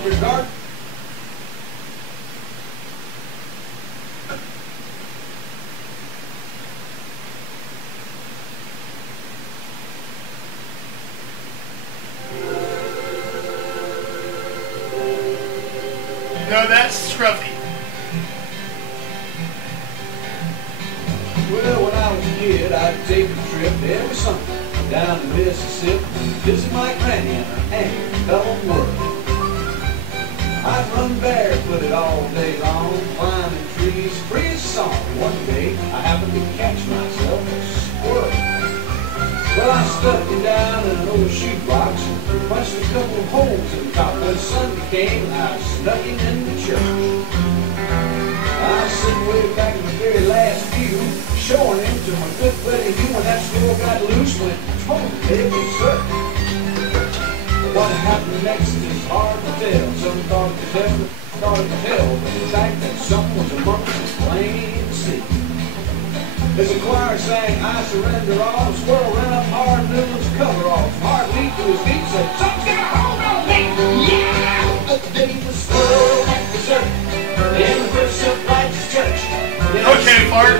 junker garden. No, that's Scruffy. Well, when I was a kid, I'd take a trip every summer down to Mississippi, visit my granny and her aunt, fell on work. I'd run barefooted all day long, climbing trees, free as song. One day, I happened to catch myself a squirrel. Well, I stuck him down in an old shoebox and punched a couple of holes in the top. When Sunday came, I snuck him into church. I was sitting way back in the very last pew, showing him to my good buddy Hugh, when that squirrel got loose, went totally berserk. What happened next is hard to tell. Some thought it was ever started to tell, but the fact that something was amongst us plain to see. As the choir sang, I surrender all, the squirrel ran up hard, Newland's cover off. Hard leaped to his feet, said, "Something's got a hold on me!" Yeah! But then the squirrel went berserk in the First Self-Righteous Church. Okay, Bart.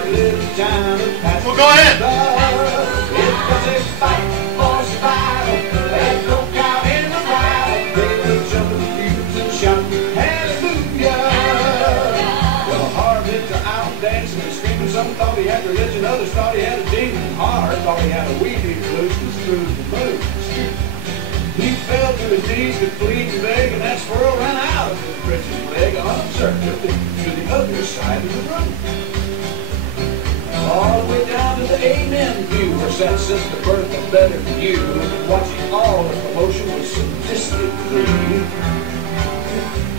Well, go ahead. It was a fight for survival that broke out in the wild. They were jumping pews and shouting, "Hallelujah!" Well, Hard hit the out dancing and screaming. Some thought he had religion, others thought he had a demon. Hard thought he had a weed loose and screwed the moves. He fell to his knees to plead and beg, and that squirrel ran out of his britches leg unobserved to the other side of the room. All the way down to the amen pew, where sat Sister Bertha Better for You, watching all the commotion with sadistic glee.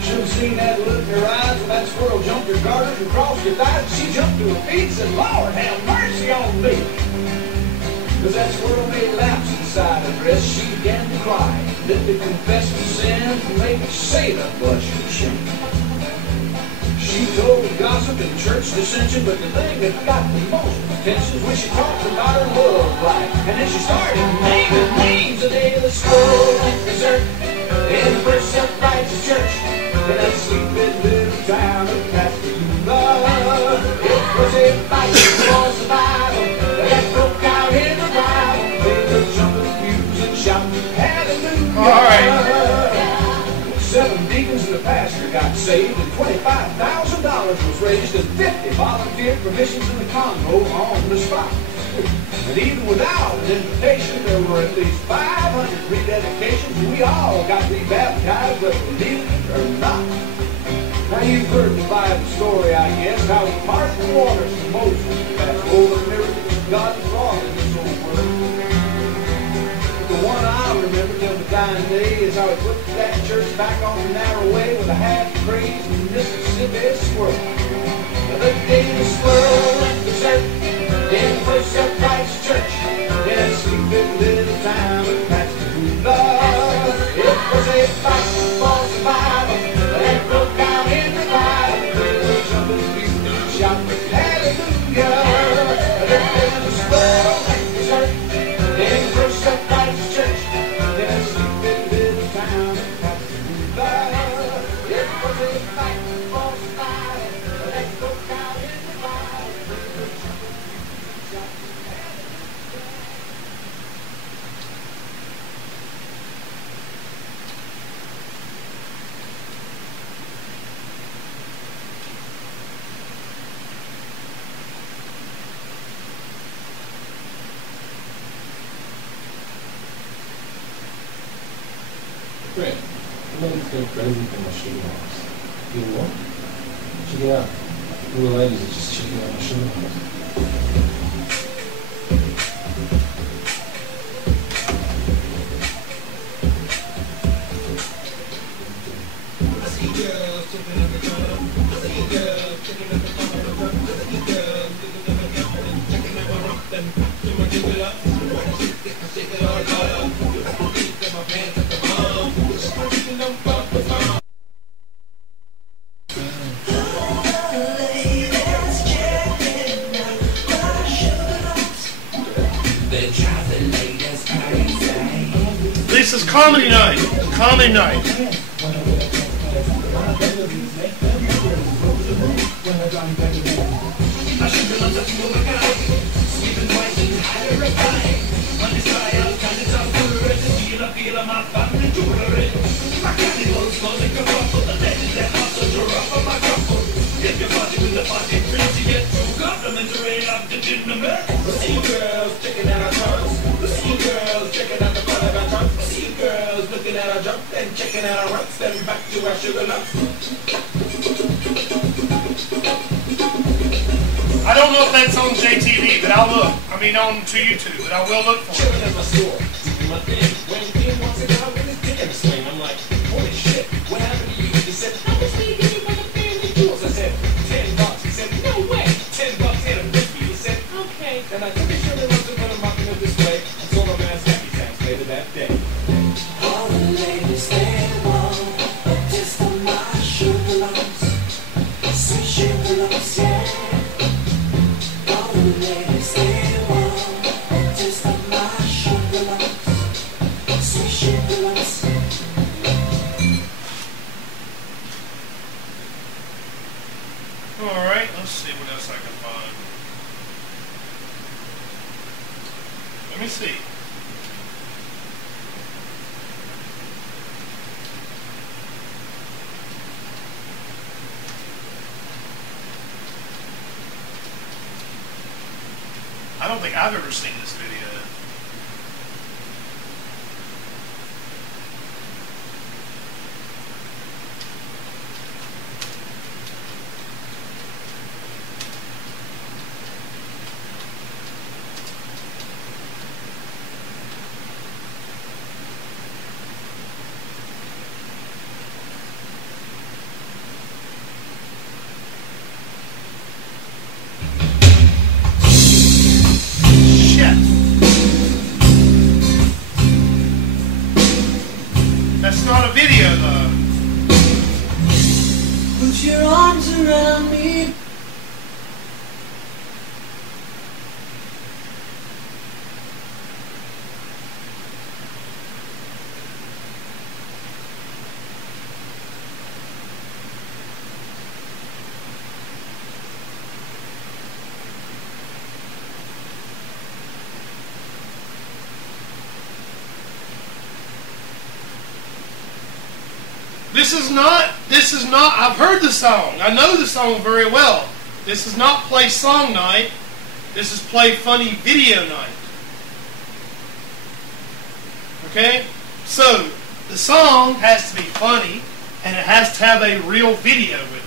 Should have seen that look in her eyes when that squirrel jumped her garters and crossed her thighs. She jumped to her feet and said, "Lord, have mercy on me." As that squirrel made laps inside her dress, she began to cry, then to confess to sin and make a sailor blush and shame. She told gossip and church dissension, but the thing that got the most attention is when she talked about her love life. And then she started naming names. The day the squirrel went berserk in the First Self-Righteous Church in that sleepy little town of Pascagoula. It was a fight for survival that broke out in the wild. They were jumping pews and shouting, "Hallelujah!" All right. 7 deacons and a pastor got saved, and $25,000 was raised, and 50 volunteered for missions in the Congo on the spot. And even without an invitation, there were at least 500 rededications, and we all got rebaptized, whether we needed it or not. Now you've heard the Bible story, I guess, how he parted the waters for Moses, that over the miracles God has wrought in this old world. The one I remember till the dying day is how he put that church back on the narrow way with a half-crazed Mississippi squirrel. The day the squirrel went berserk in the First Self-Righteous Church in that sleepy little town of Pascagoula. It was a fight for survival that broke out in the wild. They were jumping pews and shouting, "Hallelujah!" The day the squirrel went berserk in the First Self-Righteous Church in that sleepy little town of Pascagoula. It was a fight for survival that broke out in the wild. They were jumping pews and shouting, "Hallelujah!" Great. I'm going to go crazy for my shoe box. You what? Check it out. All the ladies are just checking out my shoe box. I see girls checking out the corner. I see girls checking out the corner. I see girls looking at my gown and checking out my rump and do my jiggle up. When I shake it all up. I think that my pants at the bum. Screaming them fuck the bum. This is comedy night. Comedy night. children's make them go to the moon when they're driving back to bed. I should be on such a woman guy, sweet and white and highly refined. On this try out, kind of tough to it, feel of my family jewelry. My candy goes like a ruffle, the ladies that hustle to ruffle my couple. If you're party with the party, pretty yet too complimentary, I'm the gentleman. See you girls checking out our trunks. See you girls checking out the front of our trunks. See you girls looking at our junk and checking out our runs. Then back to our sugar lumps. I don't know if that's on JTV, but I'll look. I mean, on to YouTube, but I will look for it. Chilling in my store, doing my thing. When King walks in out with his dick in the swing, I'm like, holy shit, what happened to you? He said, how much will you give me for the family jewels? I said, $10. He said, no way, $10 and a whiskey. He said, okay. Then I took a sugar runs and put him up in a display. I sold a man's happy sacks later that day. All the ladies, they want a taste of my sugar lumps, sweet sugar lumps, yeah. All the ladies, they want a taste of my sugar lumps, sweet sugar lumps. All right, let's see what else I can find. Let me see. I don't think I've ever seen this video. That's not a video though. Put your arms around me. This is not, I've heard the song. I know the song very well. This is not Play Song Night. This is Play Funny Video Night. Okay? So, the song has to be funny, and it has to have a real video with it.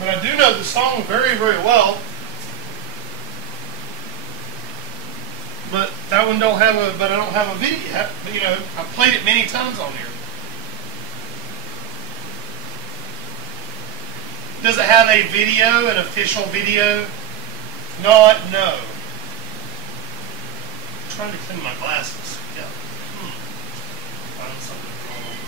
But I do know the song very, very well. But that one don't have a, but I don't have a video. You know, I've played it many times on here. Does it have a video, an official video? No. I'm trying to clean my glasses. Yeah. Find something wrong.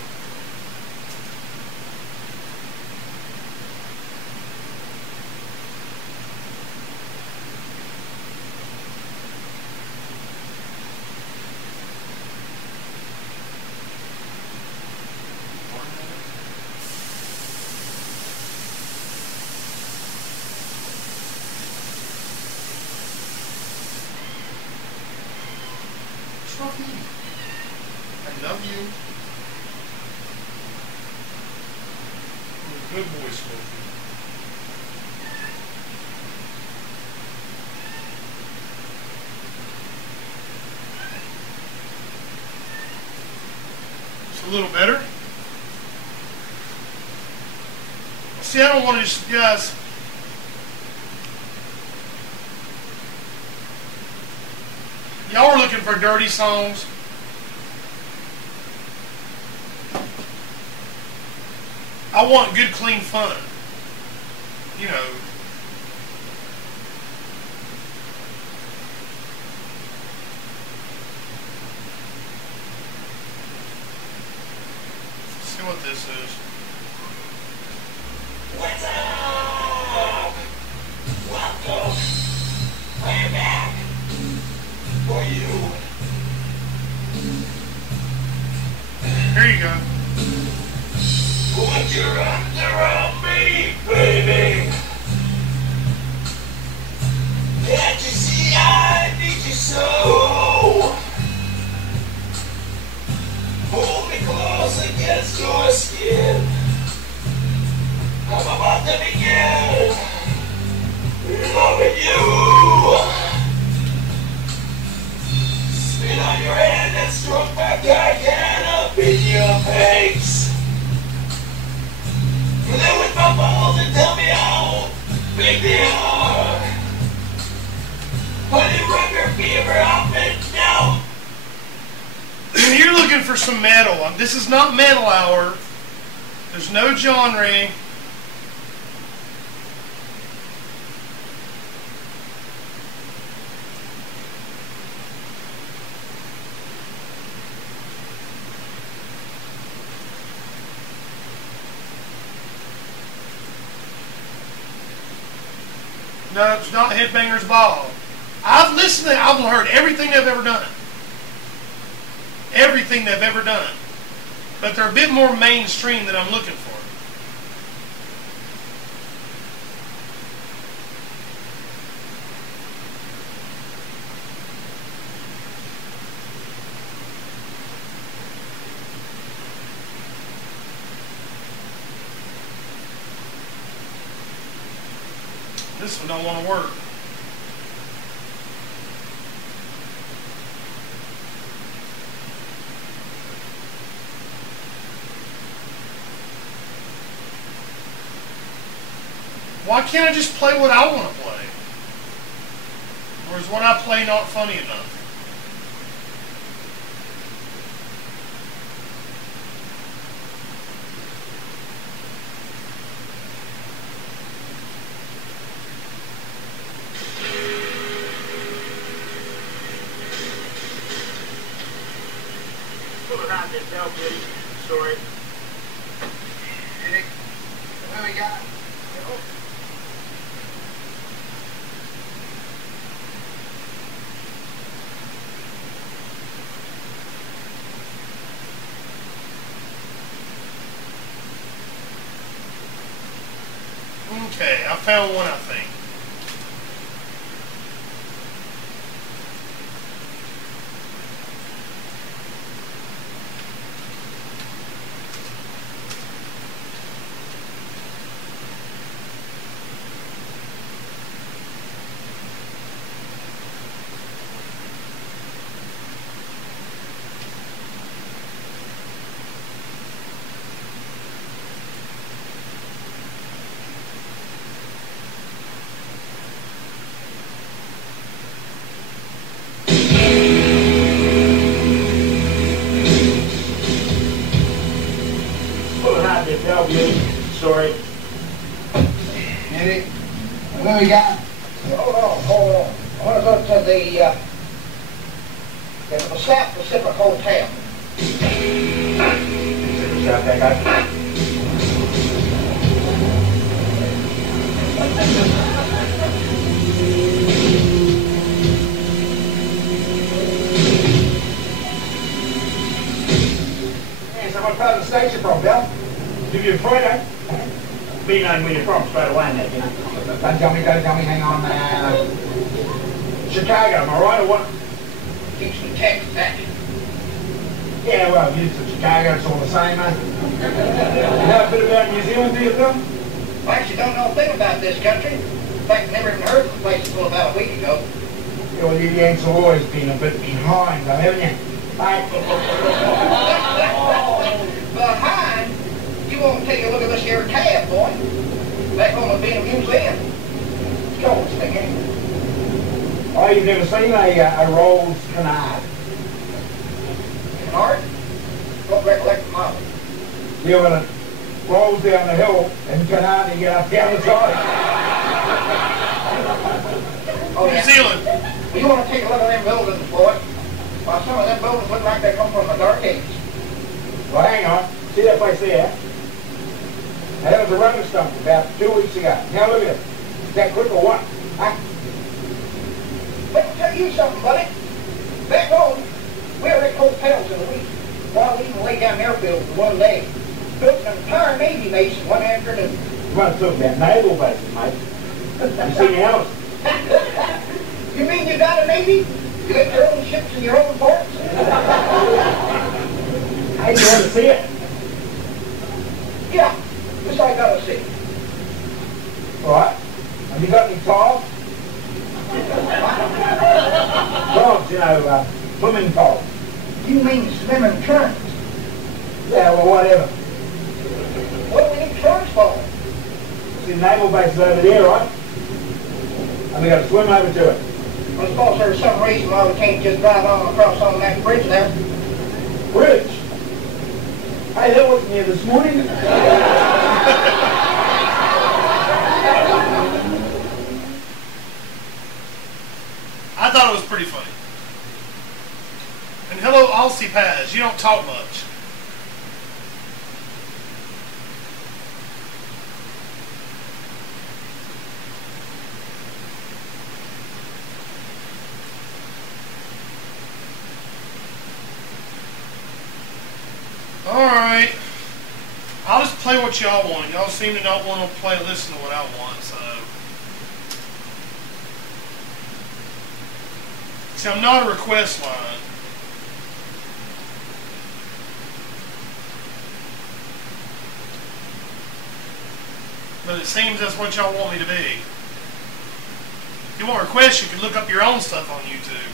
I love you. You're a good boy, Smokey. It's a little better. See, I don't want to just, guys. looking for dirty songs, I want good, clean fun. You know. Let's see what this is. What's up? Welcome. I'm back. For you. Here you go. Put your arms around me, baby. Can't you see I need you so? Hold me close against your skin. I'm about to begin loving you. Spit on your hand and stroke my cock hand up in your face. Play with my balls and tell me how big they are. Honey, rub your fever up and down. You're looking for some metal. This is not Metal Hour. There's no genre. No, it's not Headbangers Ball. I've listened to, I've heard everything they've ever done. Everything they've ever done. But they're a bit more mainstream than I'm looking for. This one don't want to work. Why can't I just play what I want to play? Or is what I play not funny enough? About this Hellbilly story. Nick, what we got? Okay, I found one, I think. This Hellbilly story. Nick, what we got? Hold on. I want to go to the South Pacific Hotel. Hey, so what part of the state you from, Bill? Give you a Friday. Be known where you're from straight away, mate, you know. Don't tell me, hang on. Chicago, am I right or what? Houston, Texas, that. Yeah, well, Houston, Chicago, it's all the same, mate. You know a bit about New Zealand, do you, Bill? I actually don't know a thing about this country. In fact, never even heard of the place until about a week ago. Yeah, well, you Yanks have always been a bit behind, though, haven't you? Behind? You won't take a look at this here cab, boy. Back home would be in a museum. Go, stick in. Oh, you've never seen a Rolls Canard? Canard? Don't recollect the model. Yeah, when it rolls down the hill and Canard, you get up down the side. Oh, New yeah. Zealand. Well, you want to take a look at them buildings, boy? Well, some of them buildings look like they come from the Dark Ages. Well, hang on. See that place there? Now, that was a rubber stump about 2 weeks ago. Now look at it. Is that quick or what? Huh? Let me tell you something, buddy. Back home, we were in hotels in a week. While we even lay down airfield for one day. Built an entire Navy base in one afternoon. You want to talk about naval bases, mate. You see me out? You mean you got a Navy? You got your own ships and your own ports? Hey, you want to see it? Yeah, this I gotta see. All right. Have you got any towels? Dogs, you know, swimming towels. You mean swimming trunks? Yeah, well, whatever. What do we need trunks for? The naval base is over there, right? And we got to swim over to it. I suppose there's some reason why we can't just drive on across on that bridge there. Bridge? Hey, that wasn't here this morning. I thought it was pretty funny. And hello, Aussie Paz. You don't talk much. Alright. I'll just play what y'all want. Y'all seem to not want to listen to what I want, so. See, I'm not a request line. But it seems that's what y'all want me to be. If you want requests, you can look up your own stuff on YouTube.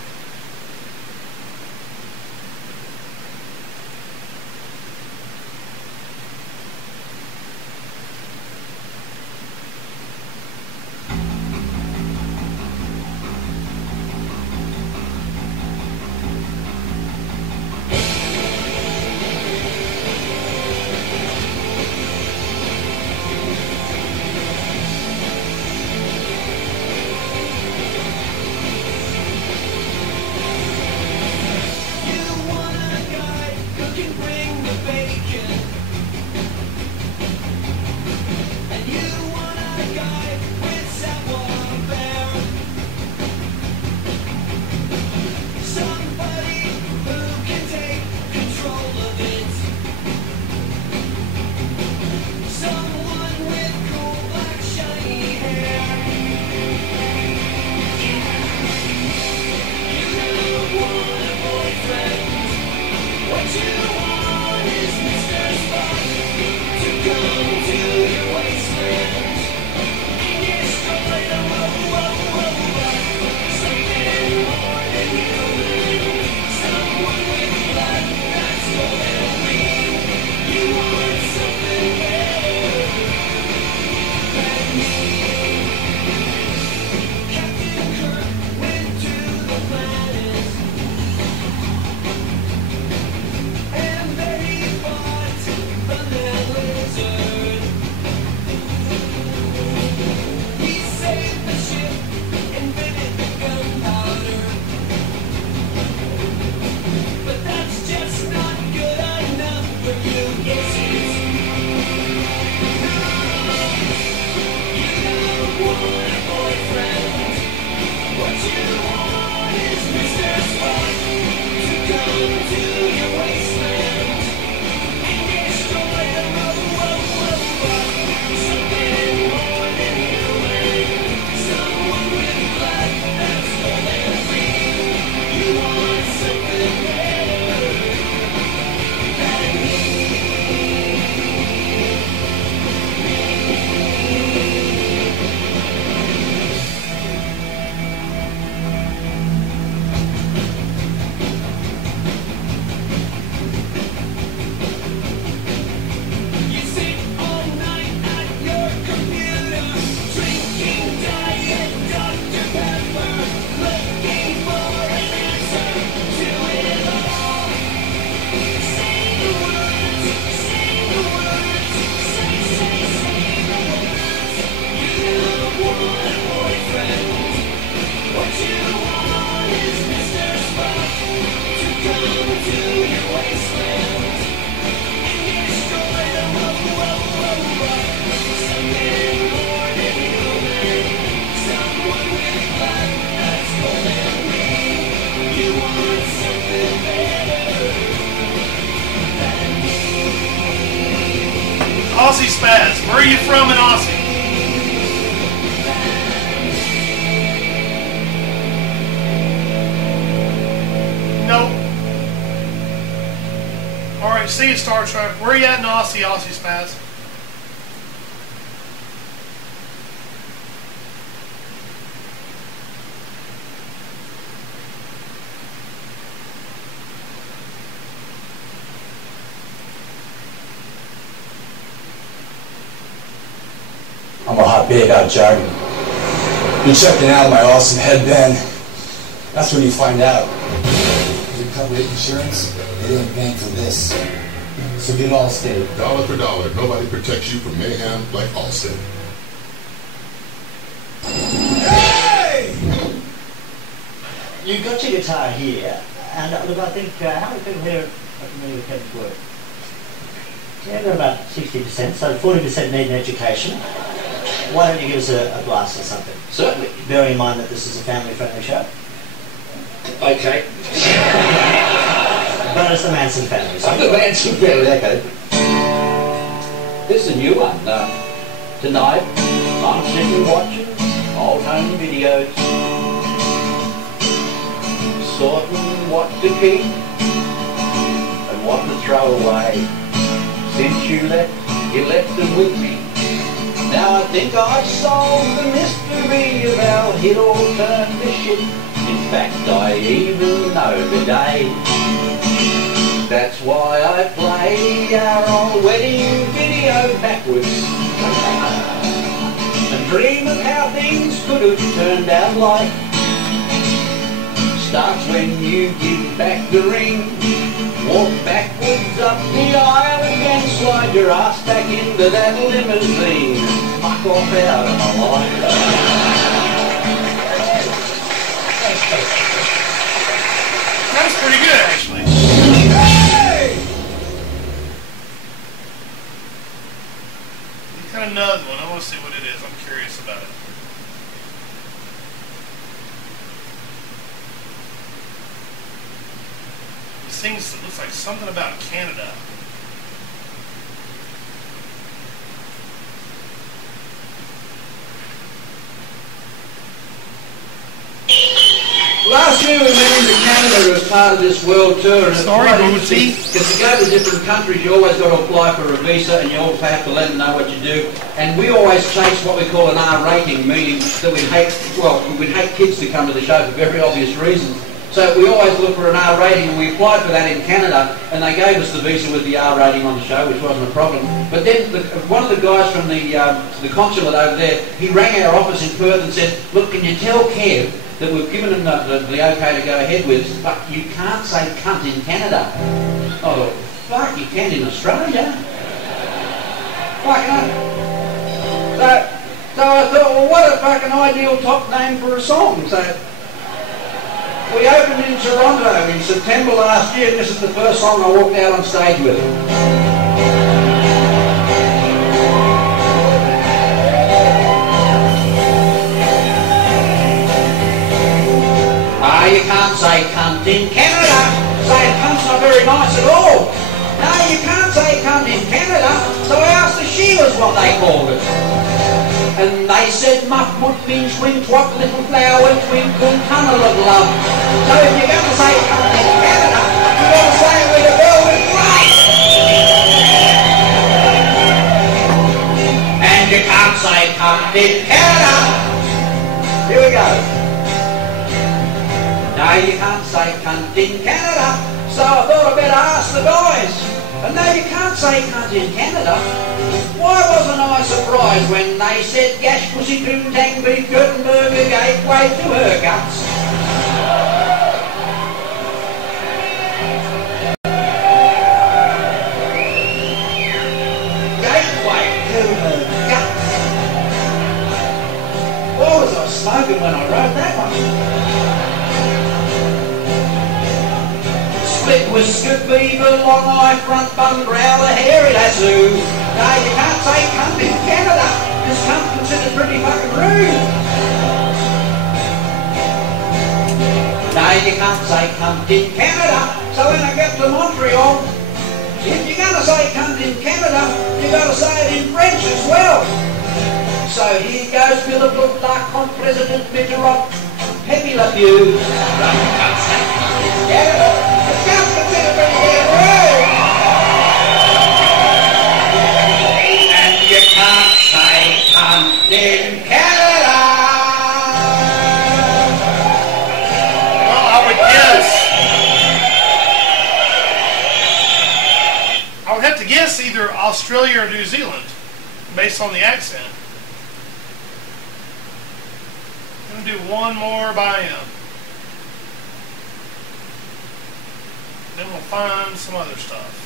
Aussie Spaz. Where are you from in Aussie? Nope. Alright, see you, Star Trek. Where are you at in Aussie Spaz? I'm a hot babe out jogging. You're checking out my awesome headband. That's when you find out. Your cover insurance, it ain't paying for this. So get Allstate. Dollar for dollar, nobody protects you from mayhem like Allstate. Hey! You've got your guitar here, and look, I think, how many people here are familiar with Kevin's work? Yeah, we've got about 60%, so 40% need an education. Why don't you give us a blast or something? Certainly. Bearing in mind that this is a family-friendly show. Okay. But it's the Manson family. So The Manson family, okay. This is a new one. Tonight, I'm simply watching old home videos, sorting what to keep and what to throw away. Since you left them with me. Now I think I've solved the mystery of how it all turned to shit. In fact, I even know the day. That's why I play our old wedding video backwards and dream of how things could have turned out like. Starts when you give back the ring, walk backwards up the aisle again, slide your ass back into that limousine, fuck off out of my life. That was pretty good, actually. Hey! You kind of know the one. I want to see what it is. I'm curious about it. He sings, it looks like something about Canada. Last year we went into Canada as part of this world tour, and Sorry, Bootsy. because to go to different countries you always got to apply for a visa and you also have to let them know what you do. And we always chase what we call an R rating, meaning that we'd hate kids to come to the show for very obvious reasons. So we always look for an R rating, and we applied for that in Canada, and they gave us the visa with the R rating on the show, which wasn't a problem. But then one of the guys from the consulate over there, he rang our office in Perth and said, look, can you tell Kev that we've given him the okay to go ahead with, but you can't say cunt in Canada. Oh, fuck, you can in Australia. Fuck, So I thought, well, what a fucking ideal top name for a song. So we opened in Toronto in September last year, and this is the first song I walked out on stage with. You can't say cunt in Canada. Saying cunt's not very nice at all. No, you can't say cunt in Canada. So I asked the Sheilas what they called it. And they said muff, mut, minge, wing, twat, little flower, twinkle, tunnel of love. So if you're going to say cunt in Canada, you've got to say it with a girl with rights. And you can't say cunt in Canada. Here we go. No, you can't say cunt in Canada, so I thought I'd better ask the guys. And no, you can't say cunt in Canada. Why wasn't I surprised when they said gash, pussy, coon, tang, beef, curtain, burger, gateway to her guts? Gateway to her guts. What was I smoking when I wrote that one? Split whiskered beaver, long eye, front bum, growler, hairy lasso. No, you can't say cunt in Canada. This cunt considered pretty fucking rude. No, you can't say cunt in Canada. So when I get to Montreal, If you're going to say cunt in Canada, you've got to say it in French as well. So here goes Philip Luck on President Mitterrand. Happy love you. And you can't say cunt in Canada. Well, I would have to guess either Australia or New Zealand, based on the accent. I'm going to do one more by him. Then we'll find some other stuff.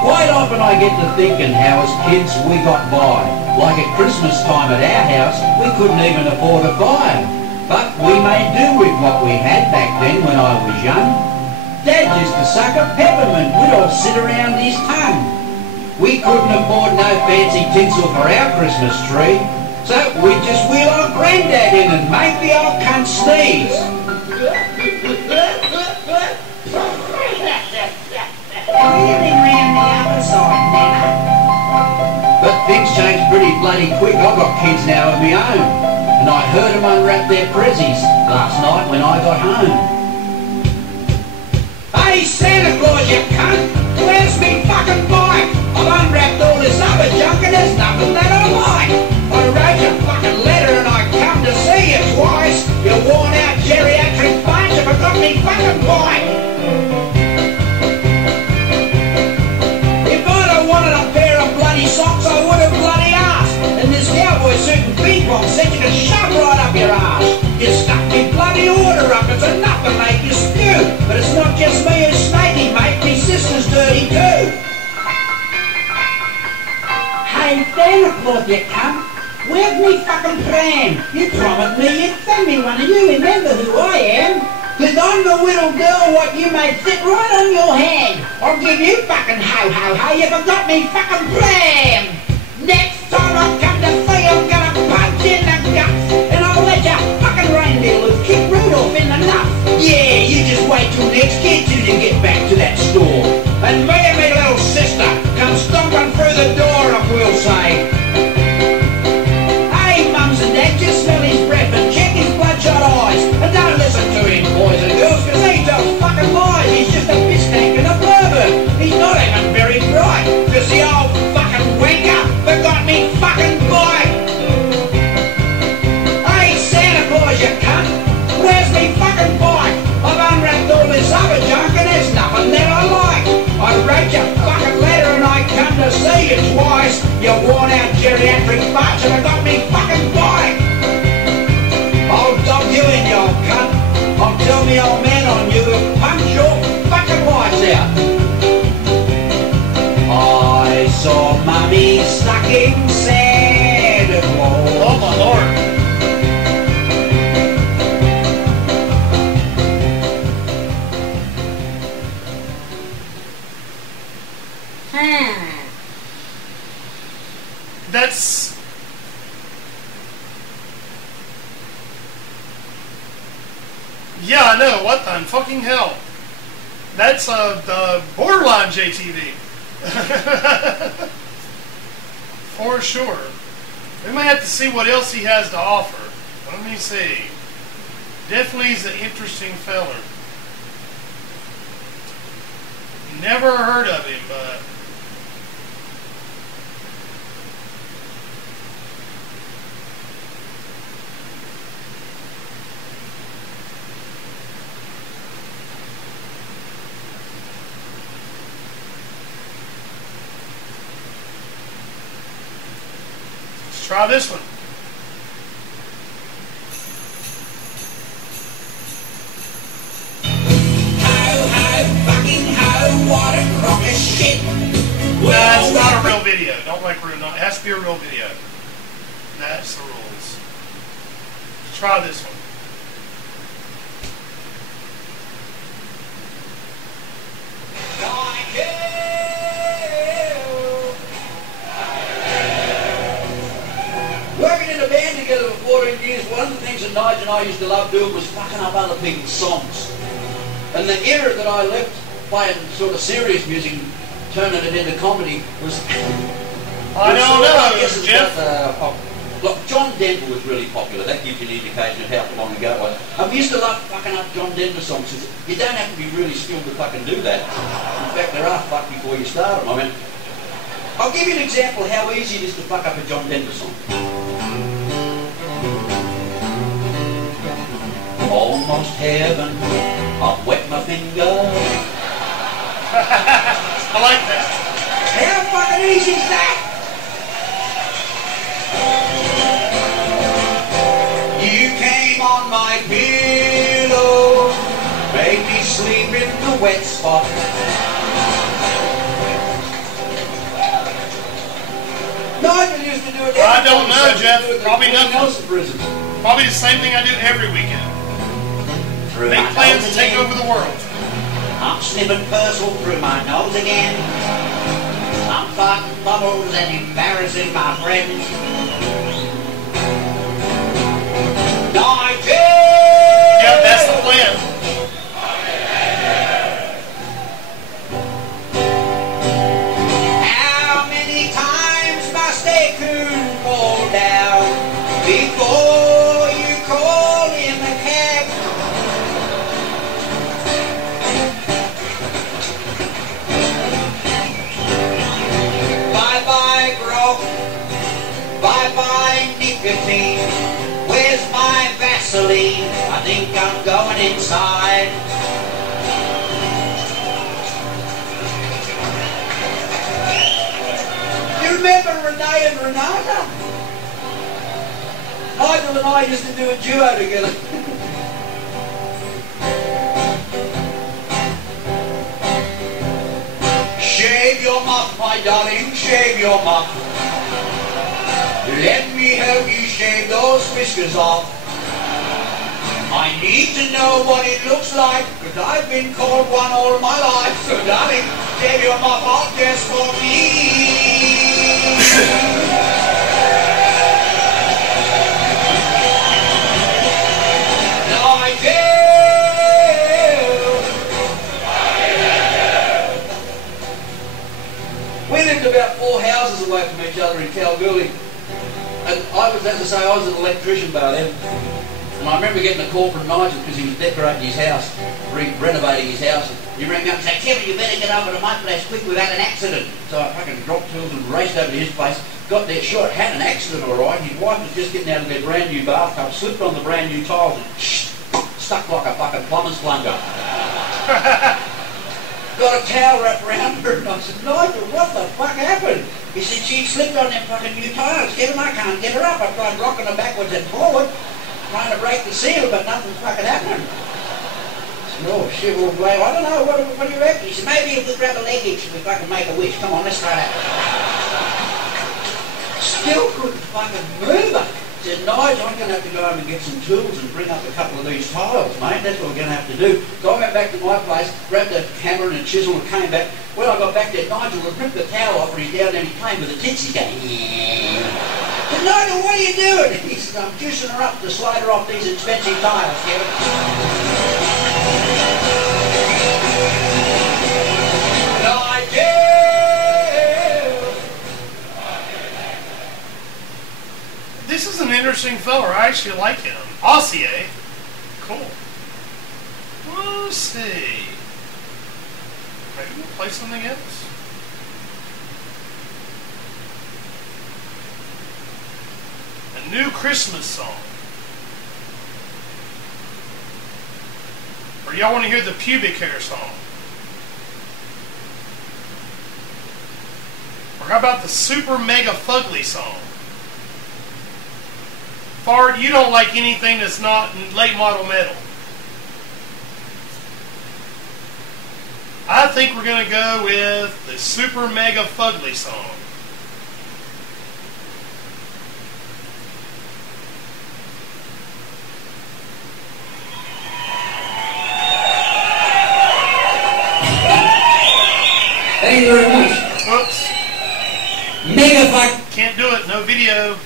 Quite often I get to thinking how as kids we got by. Like at Christmas time at our house, we couldn't even afford a fire. But we made do with what we had back then when I was young. Dad used to suck a peppermint, we'd all sit around his tongue. We couldn't afford no fancy tinsel for our Christmas tree, so we'd just wheel our granddad in and make the old cunt sneeze. Wheeling round the other side, Nana. But things change pretty bloody quick. I've got kids now of my own, and I heard them unwrap their prezzies last night when I got home. Hey, Santa Claus, you cunt! Where's me fucking bike? I've unwrapped all this other junk and there's nothing that I like. I wrote you a fucking letter and I come to see you twice. You worn out geriatric bunch, I forgot me fucking bike. If I'd have wanted a pair of bloody socks, I would have bloody asked. And this cowboy suit and beatbox said you could shove right up your ass. You stuck me bloody order up, it's enough to make you spew. But it's not just me who's snaky, mate, me sister's dirty too. Hey, Santa Claus, you cunt. Where's me fucking pram? You promised me you'd send me one, and you remember who I am? 'Cause I'm the little girl what you made sit right on your hand. I'll give you fucking ho-ho-ho, you forgot me fucking pram. Next time I come to see you, I'm gonna punch in the guts. And I'll let you fucking reindeer loose, kick Rudolph in the nuts. Yeah, you just wait till next year till you get back to that store. And me and me little sister come stomping through the door and we'll say, hey, mums and dad, just smell his breath and check his bloodshot eyes. And don't listen to him, boys and girls, 'cause he tells fucking lies. He's just a piss tank and a pervert. He's not even very bright, 'cause the old fucking wanker forgot me fucking bike. Hey, Santa Claus, you cunt. Where's me fucking bike? I've unwrapped all this other junk and there's nothing that I like. I wrote you a fucking letter and I come to see you twice. You worn out geriatric bunch and I got me fucking bike. I'll dog you in, you old cunt. I'll tell me old man on you to punch your fucking lights out. I saw Mummy sucking Santa Claus. Oh my Lord. That's... Yeah, I know. What the fucking hell? That's the borderline JTV. For sure. We might have to see what else he has to offer. Let me see. Definitely he's an interesting feller. Never heard of him, but... let's try this one. What a crock of shit. That's not a real video. Don't like real. It has to be a real video. That's the rules. Let's try this one. Working in a band together for 14 over the years, one of the things that Nigel and I used to love doing was fucking up other people's songs. And the era that I left playing sort of serious music and turning it into comedy was... I don't know, Jeff. Look, John Denver was really popular. That gives you an indication of how long ago it was. And we used to love fucking up John Denver songs. You don't have to be really skilled to fucking do that. In fact, there are fuck before you start them. I mean, I'll give you an example of how easy it is to fuck up a John Denver song. Almost heaven, I've wet my finger. I like that. How fucking easy is that? You came on my pillow, made me sleep in the wet spot. Nigel used to do it. I don't know, Jeff. Probably nothing. Else in prison. Probably the same thing I do every weekend. Make plans to take over the world. I'm sniffing Purcell through my nose again. I'm farting bubbles and embarrassing my friends. Nigel! Yeah, that's the plan. How many times must a coon fall down before you call him a cab? Bye-bye grog, bye-bye nicotine. Where's my Vaseline? I think I'm going inside. You remember Renee and Renata? Nigel and I used to do a duo together. Shave your muff, my darling, shave your muff. Let me help you shave those whiskers off. I need to know what it looks like, because I've been called one all my life. So darling, shave your muff off just for me. We lived about 4 houses away from each other in Kalgoorlie. And I was, as I say, I was an electrician by then. And I remember getting a call from Nigel because he was decorating his house, renovating his house. He rang me up and said, "Kevin, you better get over to my place quick, we've had an accident." So I fucking dropped tools and raced over to his place. Got there, sure, had an accident all right. His wife was just getting out of their brand new bathtub, slipped on the brand new tiles and stuck like a fucking plumber's plunger. Got a towel wrapped around her and I said, "Nigel, what the fuck happened?" He said, "She slipped on them fucking new tiles. Kevin, I can't get her up. I tried rocking her backwards and forward, trying to break the seal, but nothing's fucking happening." I said, "Oh shit, well, I don't know, what do you reckon?" He said, "Maybe if we grab a leg each and we fucking make a wish. Come on, let's try that." Still couldn't fucking move her. I said, "Nigel, I'm going to have to go home and get some tools and bring up a couple of these tiles, mate. That's what we're going to have to do." So I went back to my place, grabbed a hammer and a chisel and came back. When I got back there, Nigel had ripped the towel off and he's down there and he's playing with the tits. He's going, "Yeah." I said, "Nigel, what are you doing?" He said, "I'm juicing her up to slide her off these expensive tiles, Kevin." This is an interesting fella. I actually like him. Aussie, eh? Cool. Let's see. Maybe we'll play something else. A new Christmas song. Or y'all want to hear the pubic hair song? Or how about the Super Mega Fugly song? Fard, you don't like anything that's not late model metal. I think we're going to go with the Super Mega Fugly song. Thank you very much. Whoops. Mega fuck. Can't do it. No video.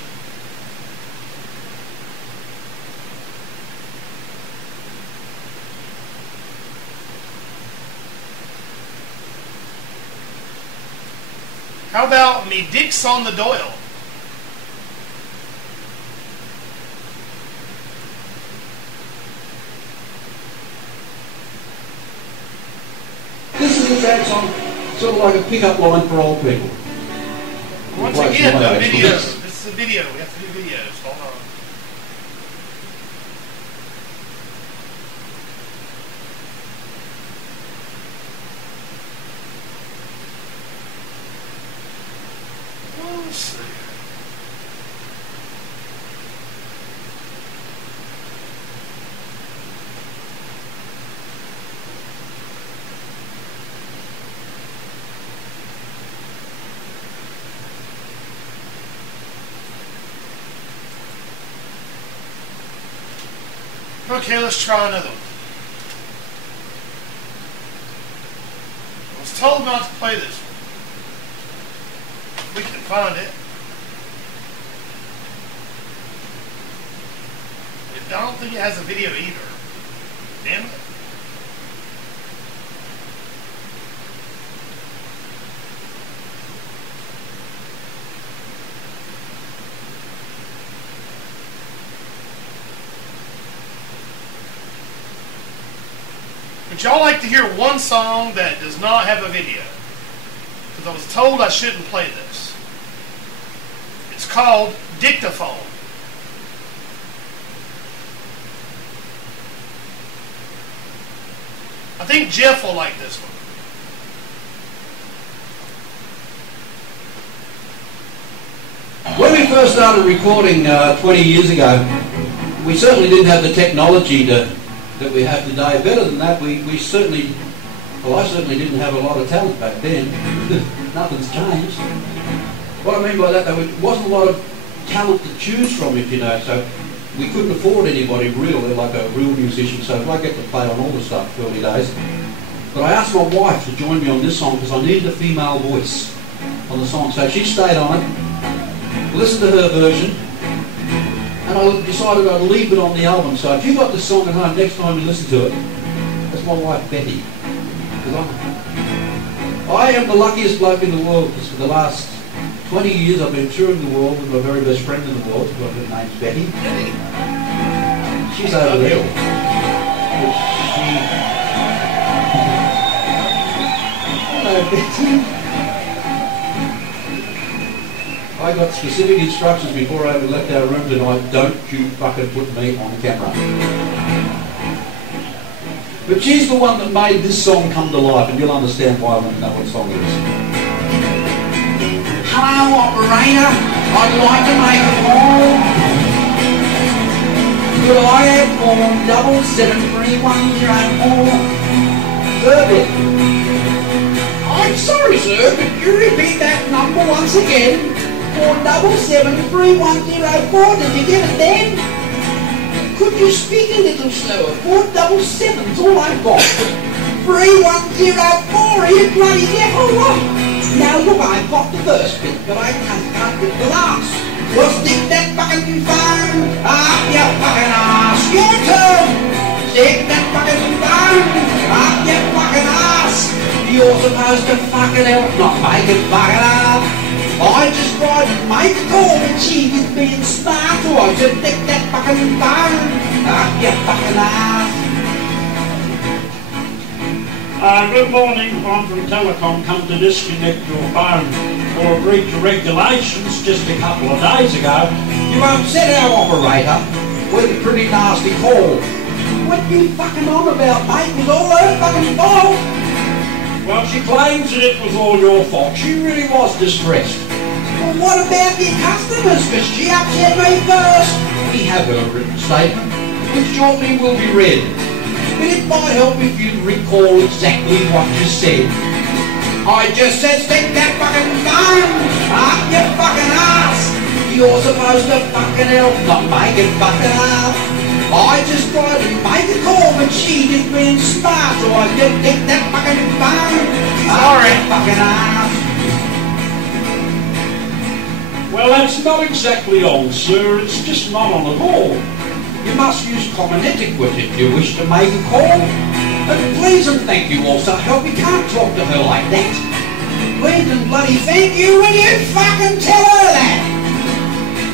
How about Me Dick's on the Doyle? This is a sad song, sort of like a pickup line for old people. Once Right, again, my the age. video. This is a video. We have to do videos. Hold on. Let's see. Okay, let's try another one. I was told not to play this one. We can find it. I don't think it has a video either. Damn it. Would y'all like to hear one song that does not have a video? Because I was told I shouldn't play this. It's called Dictaphone. I think Jeff will like this one. When we first started recording 20 years ago, we certainly didn't have the technology that we have today. Better than that, we certainly, well, I certainly didn't have a lot of talent back then. Nothing's changed. What I mean by that, though, it wasn't a lot of talent to choose from, if you know, so we couldn't afford anybody real, like a real musician, so if I get to play on all the stuff early days. But I asked my wife to join me on this song because I needed a female voice on the song, so she stayed on it, listened to her version, and I decided I'd leave it on the album. So if you've got this song at home, next time you listen to it, that's my wife Betty. I am the luckiest bloke in the world because for the last 20 years I've been touring the world with my very best friend in the world, her name's Betty. She's over there. Hello Betty. I got specific instructions before I left our room tonight, don't you fucking put me on camera. But she's the one that made this song come to life, and you'll understand why I want to know what song it is. Hello operator, I'd like to make a call. Could I have form 773104? Service. I'm sorry sir, but you repeat that number once again. 4773104, did you get it then? Could you speak a little slower? 477's all I've got. 3104, are you bloody deaf or what? Now look, I've got the first bit, but I can't get the last. Well, stick that fucking phone up your fucking ass. Your turn! Stick that fucking phone up your fucking ass. You're supposed to fucking help, not make it fucking up. I just tried to make a call, but she was being smart, so I said, stick that fucking phone up your fucking ass. Good morning, I'm from Telecom, come to disconnect your phone for a breach of regulations just a couple of days ago. You upset our operator with a pretty nasty call. What you fucking on about, mate? It was all her fucking fault. Well, she claims that it was all your fault. She really was distressed. Well, what about the customers? Because she upset me first. We have her written statement, which shortly will be read. But it might help if you recall exactly what you said. I just said stick that fucking phone up your fucking ass. You're supposed to fucking help, not make it fucking up. I just tried to make a call, but she didn't being smart, so I just stick that fucking phone up your fucking ass. Well, that's not exactly on, sir. It's just not on at all. You must use common etiquette if you wish to make a call. But please and thank you also help. We can't talk to her like that. please and bloody thank you when you fucking tell her that.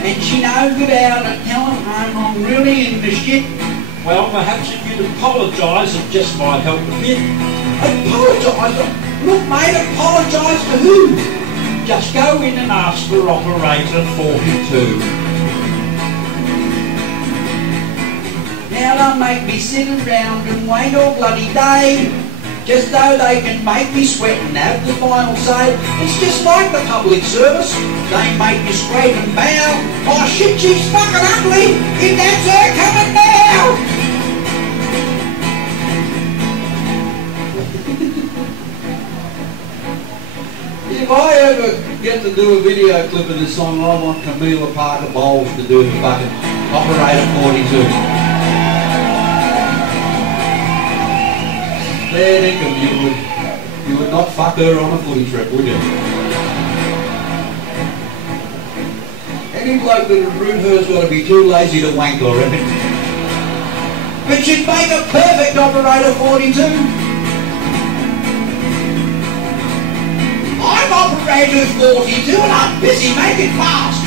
And she knows without a telling home I'm really into shit. Well, perhaps if you'd apologise, it just might help a bit. Apologise? Look, mate, apologise to who? Just go in and ask for operator 42. Now don't make me sit around and wait all bloody day, just so they can make me sweat and have the final say. It's just like the public service. They make you straight and bow. Oh shit, she's fucking ugly. If that's her coming now. If I ever get to do a video clip of this song, I want Camila Parker Bowles to do the fucking Operator 42. There, Nickham, you would not fuck her on a footy trip, would you? Any bloke that would root her's got to be too lazy to wank, I reckon. But she'd make a perfect Operator 42. I'm Operator 42 and I'm busy making fast.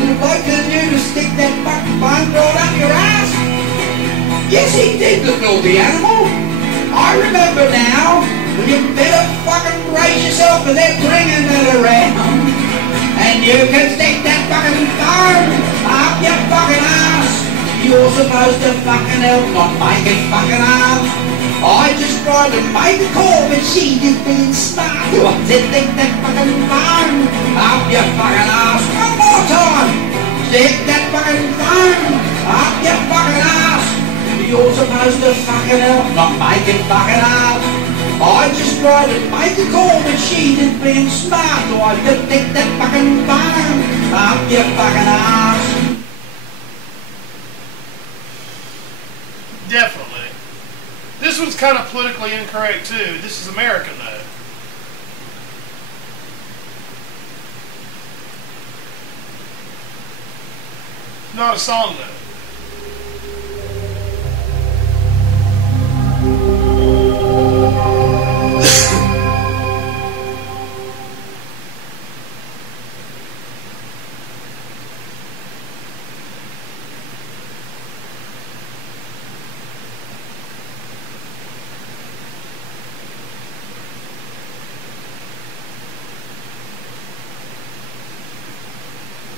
The bloke that knew to stick that fucking bone right up your ass. Yes, he did, the filthy animal. I remember now. You better fucking brace yourself for they're bringing it around. And you can stick that fucking bone up your fucking ass. You're supposed to fucking help, not make it fucking hard. I just tried to make a call, but she just being smart. You want to stick that fucking phone up your fucking ass. One more time. Stick that fucking phone up your fucking ass. You're supposed to fucking help, not make it fucking hard. I just tried to make a call, but she just being smart. So I just stick that fucking phone up your fucking ass. Definitely. This one's kind of politically incorrect too. This is American though. Not a song though.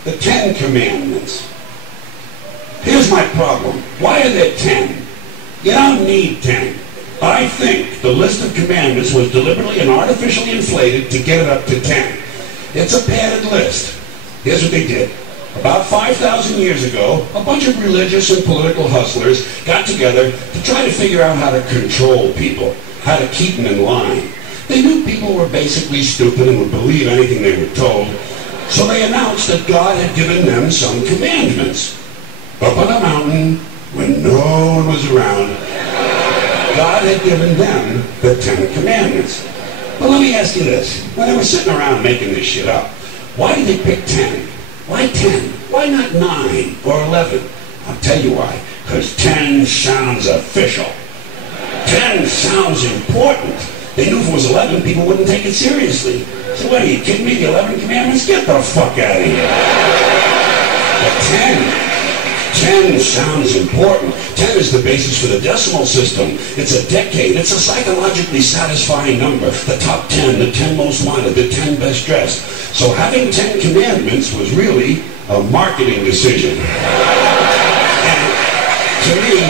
The 10 Commandments. Here's my problem. Why are there 10? You don't need 10. I think the list of commandments was deliberately and artificially inflated to get it up to 10. It's a padded list. Here's what they did. About 5,000 years ago, a bunch of religious and political hustlers got together to try to figure out how to control people, how to keep them in line. They knew people were basically stupid and would believe anything they were told. So they announced that God had given them some commandments. Up on a mountain, when no one was around, God had given them the 10 Commandments. But let me ask you this. When they were sitting around making this shit up, why did they pick 10? Why 10? Why not 9 or 11? I'll tell you why. Because 10 sounds official. 10 sounds important. They knew if it was 11, people wouldn't take it seriously. So what, are you kidding me? The 11 Commandments? Get the fuck out of here. But 10 sounds important. 10 is the basis for the decimal system. It's a decade. It's a psychologically satisfying number. The top 10, the 10 most wanted, the 10 best dressed. So having 10 Commandments was really a marketing decision. And to me,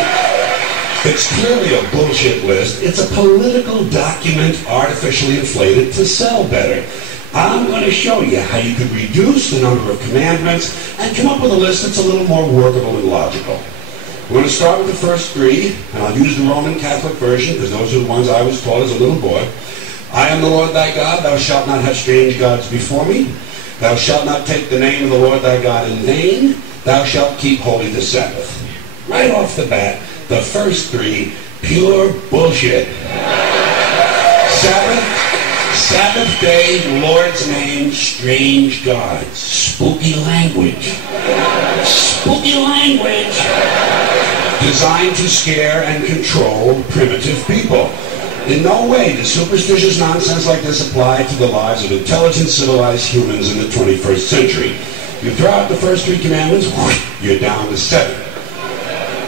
it's clearly a bullshit list. It's a political document artificially inflated to sell better. I'm going to show you how you could reduce the number of commandments and come up with a list that's a little more workable and logical. We're going to start with the first 3, and I'll use the Roman Catholic version because those are the ones I was taught as a little boy. I am the Lord thy God. Thou shalt not have strange gods before me. Thou shalt not take the name of the Lord thy God in vain. Thou shalt keep holy the Sabbath. Right off the bat, the first 3, pure bullshit. Sabbath day, Lord's name, strange gods. Spooky language. Spooky language. Designed to scare and control primitive people. In no way does superstitious nonsense like this apply to the lives of intelligent, civilized humans in the 21st century. You throw out the first 3 commandments, you're down to 7.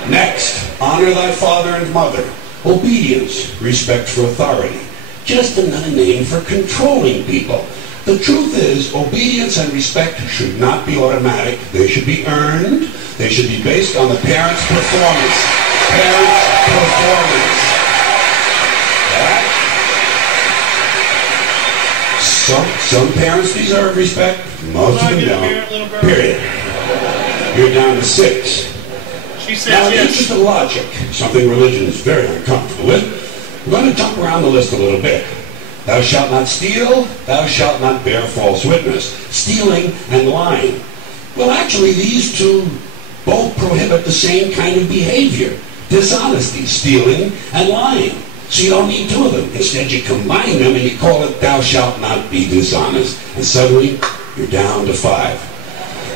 Next, honor thy father and mother. Obedience, respect for authority. Just another name for controlling people. The truth is, obedience and respect should not be automatic. They should be earned. They should be based on the parent's performance. Parent's performance. Right? Some parents deserve respect. Most of them don't. Period. You're down to 6. She says now, in the yes. interest of logic, something religion is very uncomfortable with, we're going to jump around the list a little bit. Thou shalt not steal, thou shalt not bear false witness. Stealing and lying. Well, actually, these two both prohibit the same kind of behavior. Dishonesty, stealing, and lying. So you don't need 2 of them. Instead, you combine them and you call it thou shalt not be dishonest. And suddenly, you're down to 5.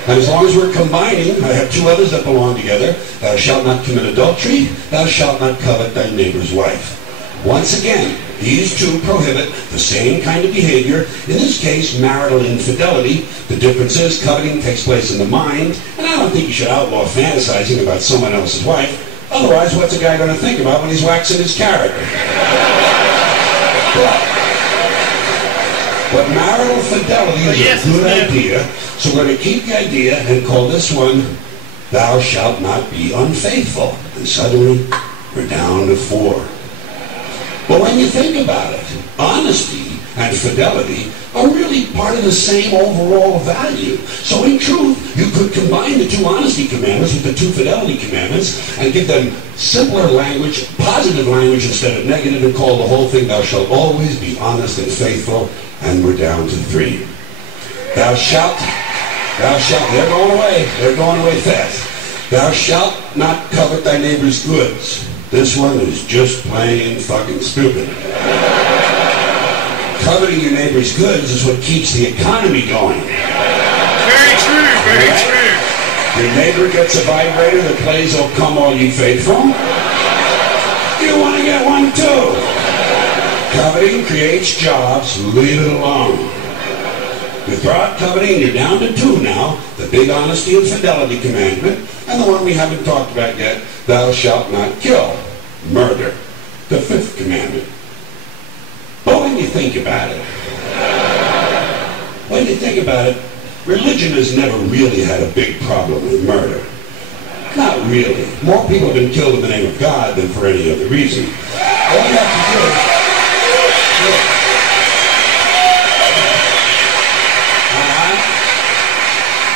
And as long as we're combining, I have 2 others that belong together. Thou shalt not commit adultery, thou shalt not covet thy neighbor's wife. Once again, these 2 prohibit the same kind of behavior, in this case, marital infidelity. The difference is coveting takes place in the mind, and I don't think you should outlaw fantasizing about someone else's wife. Otherwise, what's a guy going to think about when he's waxing his character? But marital fidelity is a good idea, so we're going to keep the idea and call this one, thou shalt not be unfaithful. And suddenly, we're down to 4. But when you think about it, honesty and fidelity are really part of the same overall value. So in truth, you could combine the 2 honesty commandments with the 2 fidelity commandments and give them simpler language, positive language instead of negative, and call the whole thing, thou shalt always be honest and faithful, and we're down to 3. Thou shalt, they're going away fast. Thou shalt not covet thy neighbor's goods. This one is just plain fucking stupid. Coveting your neighbor's goods is what keeps the economy going. Very true, very true. Your neighbor gets a vibrator that plays "Oh Come All Ye Faithful." You want to get one too. Coveting creates jobs. Leave it alone. You throw out coveting, you're down to 2 now. The big honesty and fidelity commandment, and the one we haven't talked about yet, thou shalt not kill. Murder. The 5th commandment. But when you think about it, religion has never really had a big problem with murder. Not really. More people have been killed in the name of God than for any other reason.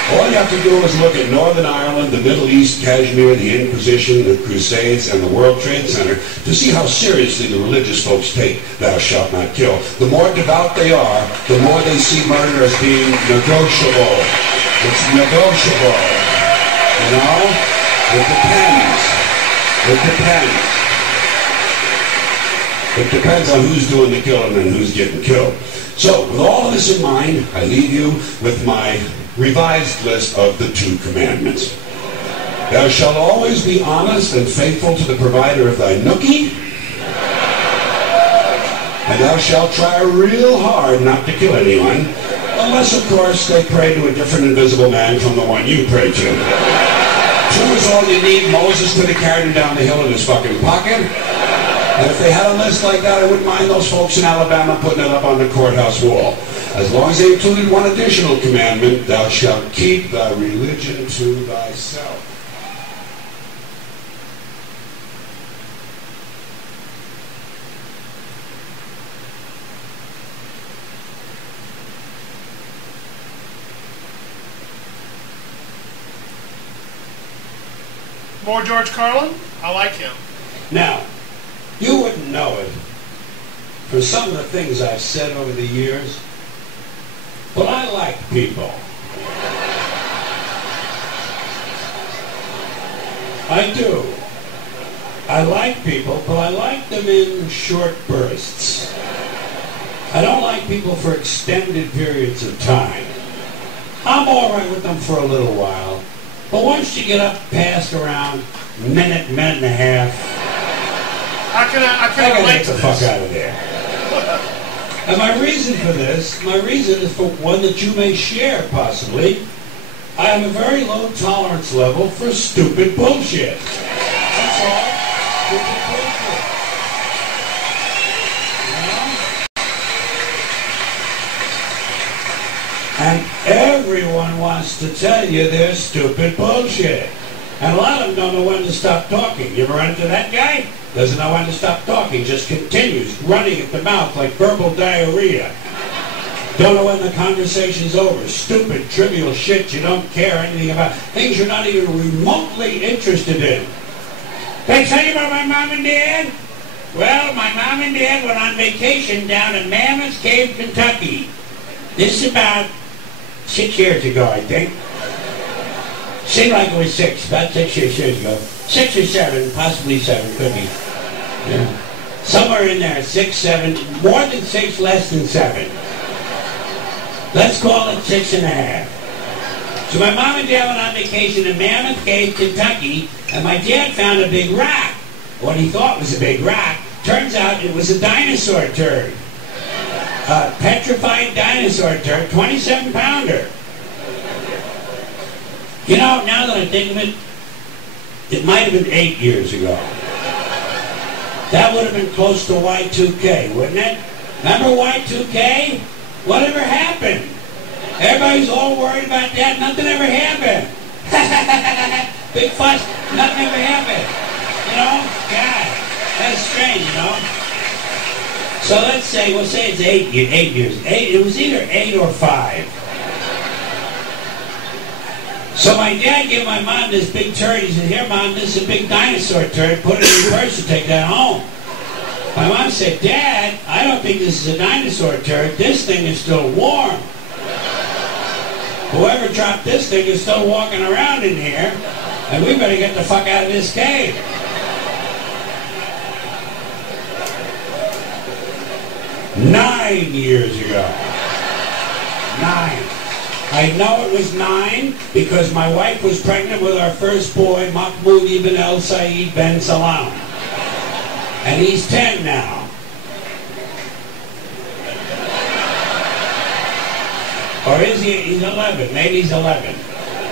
All you have to do is look at Northern Ireland, the Middle East, Kashmir, the Inquisition, the Crusades, and the World Trade Center to see how seriously the religious folks take thou shalt not kill. The more devout they are, the more they see murder as being negotiable. It's negotiable. You know? It depends. It depends on who's doing the killing and who's getting killed. So, with all of this in mind, I leave you with my revised list of the 2 commandments. Thou shalt always be honest and faithful to the provider of thy nookie, and thou shalt try real hard not to kill anyone, unless, of course, they pray to a different invisible man from the one you pray to. 2 is all you need. Moses could have carried him down the hill in his fucking pocket. And if they had a list like that, I wouldn't mind those folks in Alabama putting it up on the courthouse wall. As long as they included one additional commandment, thou shalt keep thy religion to thyself. More George Carlin? I like him. Now, you wouldn't know it for some of the things I've said over the years, but I like people. I do. I like people, but I like them in short bursts. I don't like people for extended periods of time. I'm all right with them for a little while, but once you get up past around minute and a half, I can I gotta relate get to the fuck this. out of there. And my reason for this, is for one that you may share, possibly. I have a very low tolerance level for stupid bullshit. That's all. Stupid bullshit. And everyone wants to tell you their stupid bullshit. And a lot of them don't know when to stop talking. You ever run into that guy? Doesn't know when to stop talking, just continues running at the mouth like verbal diarrhea. Don't know when the conversation's over. Stupid, trivial shit you don't care anything about. Things you're not even remotely interested in. Can I tell you about my mom and dad? Well, my mom and dad went on vacation down in Mammoth Cave, Kentucky. This is about 6 years ago, I think. Seemed like it was 6, about 6 years ago. 6 or 7, possibly 7, could be. Yeah. Somewhere in there, 6, 7, more than 6, less than 7. Let's call it 6.5. So my mom and dad went on vacation in Mammoth Cave, Kentucky, and my dad found a big rock. What he thought was a big rock, turns out it was a dinosaur turd. A petrified dinosaur turd, 27-pounder. You know, now that I think of it, it might have been 8 years ago. That would have been close to Y2K, wouldn't it? Remember Y2K? Whatever happened? Everybody's all worried about that. Nothing ever happened. Big fuss. Nothing ever happened. You know? God, that's strange, you know? So let's say, we'll say it's 8 years. It was either 8 or 5. So my dad gave my mom this big turd. He said, here, Mom, this is a big dinosaur turd. Put it in your purse and take that home. My mom said, Dad, I don't think this is a dinosaur turd. This thing is still warm. Whoever dropped this thing is still walking around in here, and we better get the fuck out of this cave. Nine years ago. 9. I know it was 9 because my wife was pregnant with our first boy, Mahmoud Ibn El Said Ben Salam. And he's 10 now. Or is he? He's 11. Maybe he's 11.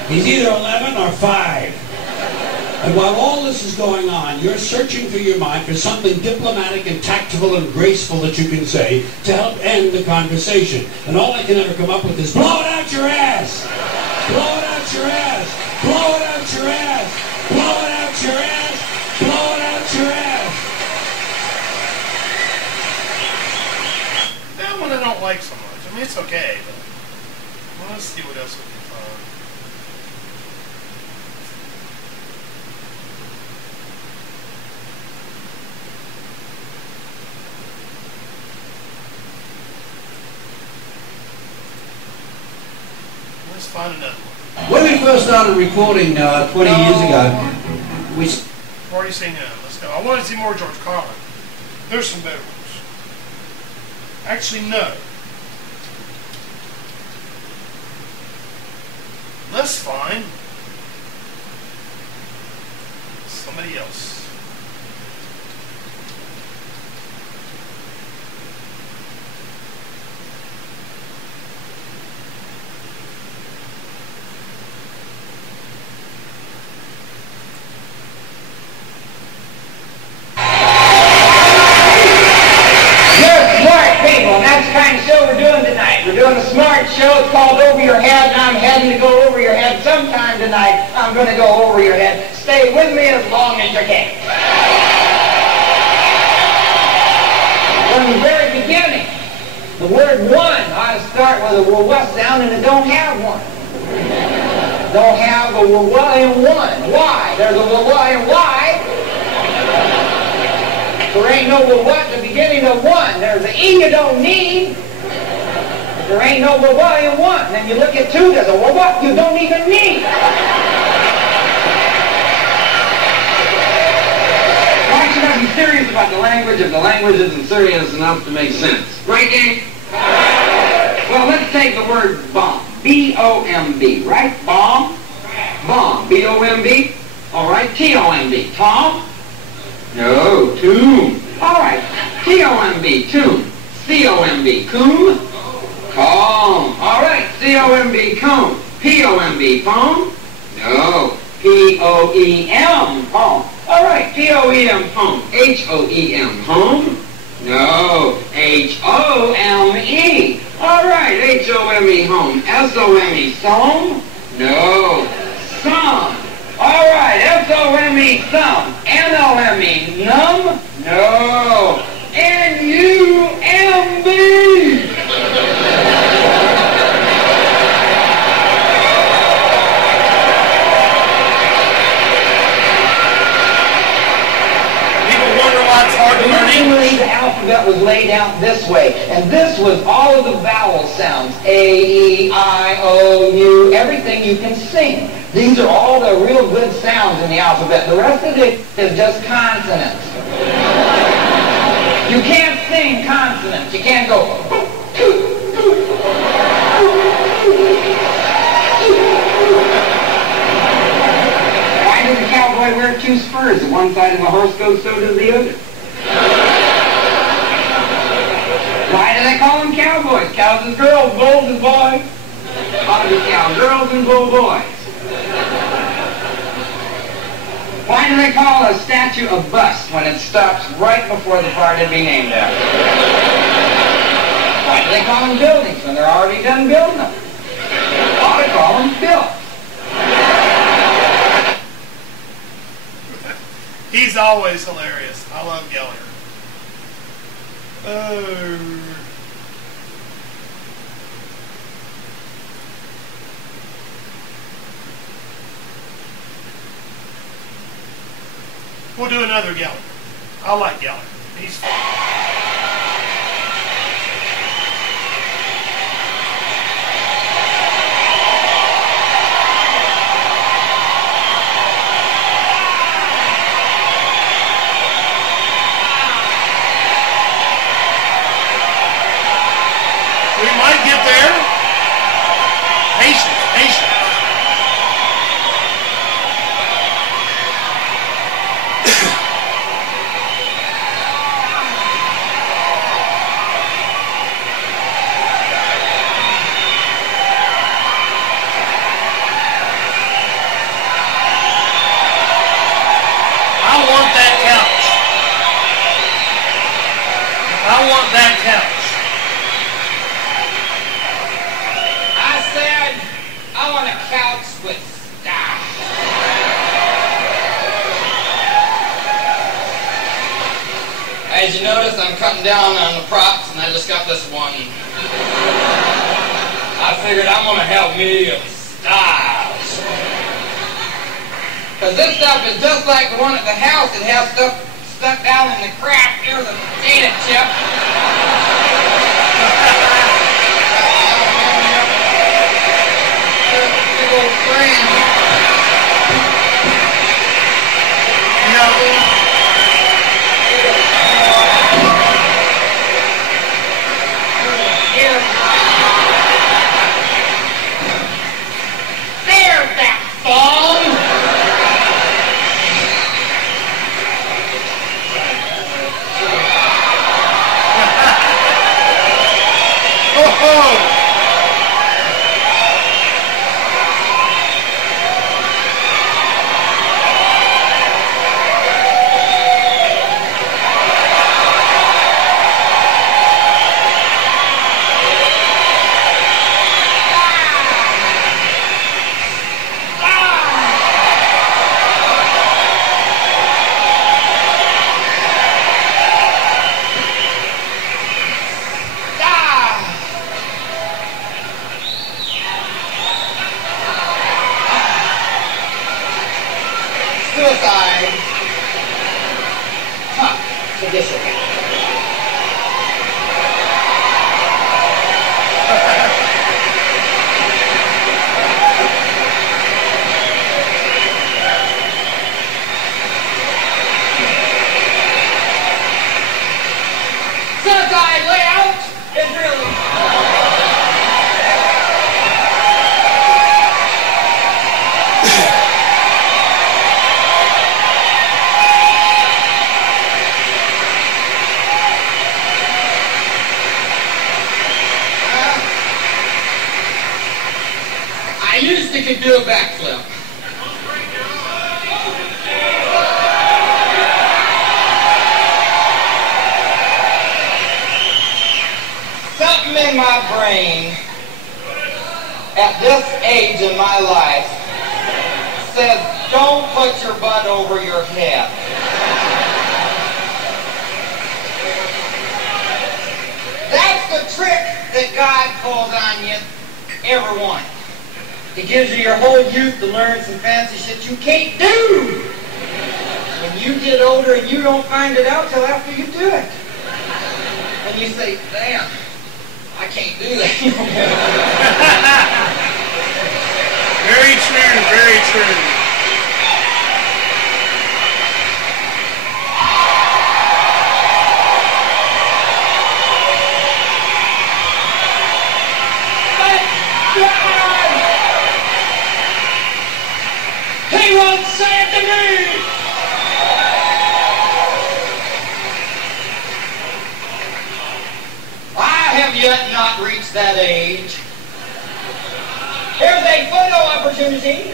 He's either 11 or 5. And while all this is going on, you're searching through your mind for something diplomatic and tactful and graceful that you can say to help end the conversation. And all I can ever come up with is, blow it out your ass! Blow it out your ass! Blow it out your ass! Blow it out your ass! Blow it out your ass! That one I don't like so much. I mean, it's okay, but let's see what else we can find. Let's find another one. When we first started recording 20 years ago, we... I've already seen that. Let's go. I want to see more George Carlin. There's some better ones. Actually, no. Let's find somebody else. We're doing a smart show. It's called Over Your Head, and I'm heading to go over your head sometime tonight. I'm going to go over your head. Stay with me as long as you can. From the very beginning, the word one ought to start with a wah sound, and it don't have one. Don't have a wah in one. Why? There's a wah in why. There ain't no wah at the beginning of one. There's an E you don't need. There ain't no wah in one. Then you look at 2, there's a wah you don't even need. Why should I be serious about the language if the language isn't serious enough to make sense? Right, gang? Well, let's take the word bomb. B-O-M-B, right? Bomb? Bomb. B-O-M-B? All right, T-O-M-B. Tom? No, tomb. All right. T-O-M-B, tomb. C-O-M-B, coom. Calm. All right. C-O-M-B, comb. P-O-M-B, phone. No. P-O-E-M, home. All right. P-O-E-M, home. H-O-E-M, home. No. H-O-M-E. All right. H-O-M-E, home. S-O-M-E, some. No. Some. All right. S-O-M-E, some. N-O-M-E, numb. No. N-U-M-B. Originally, the alphabet was laid out this way, and this was all of the vowel sounds. A, E, I, O, U, everything you can sing. These are all the real good sounds in the alphabet. The rest of it is just consonants. You can't sing consonants. You can't go... Why does a cowboy wear two spurs? If one side of a horse goes, so does the other. Why do they call them cowboys? Cows is girls, bulls is boys. Ought to be cow girls and bull boys. Why do they call a statue a bust when it stops right before the part to be named after? Why do they call them buildings when they're already done building them? Ought to call them built. He's always hilarious. I love Geller. We'll do another Geller. I like Geller. He's fun. We might get there. Patience, patience. I want that couch. I want that couch. I want a couch with style. As you notice, I'm cutting down on the props, and I just got this one. I figured I'm going to have me a style. Because this stuff is just like the one at the house. It has stuff stuck down in the crack near the potato chip. There's that phone! sister could do a backflip. Something in my brain at this age in my life says, don't put your butt over your head. That's the trick that God calls on you, everyone. He gives you your whole youth to learn some fancy shit you can't do. When you get older and you don't find it out till after you do it. And you say, damn, I can't do that. Very true, very true. He won't say it to me! I have yet not reached that age. Here's a photo opportunity.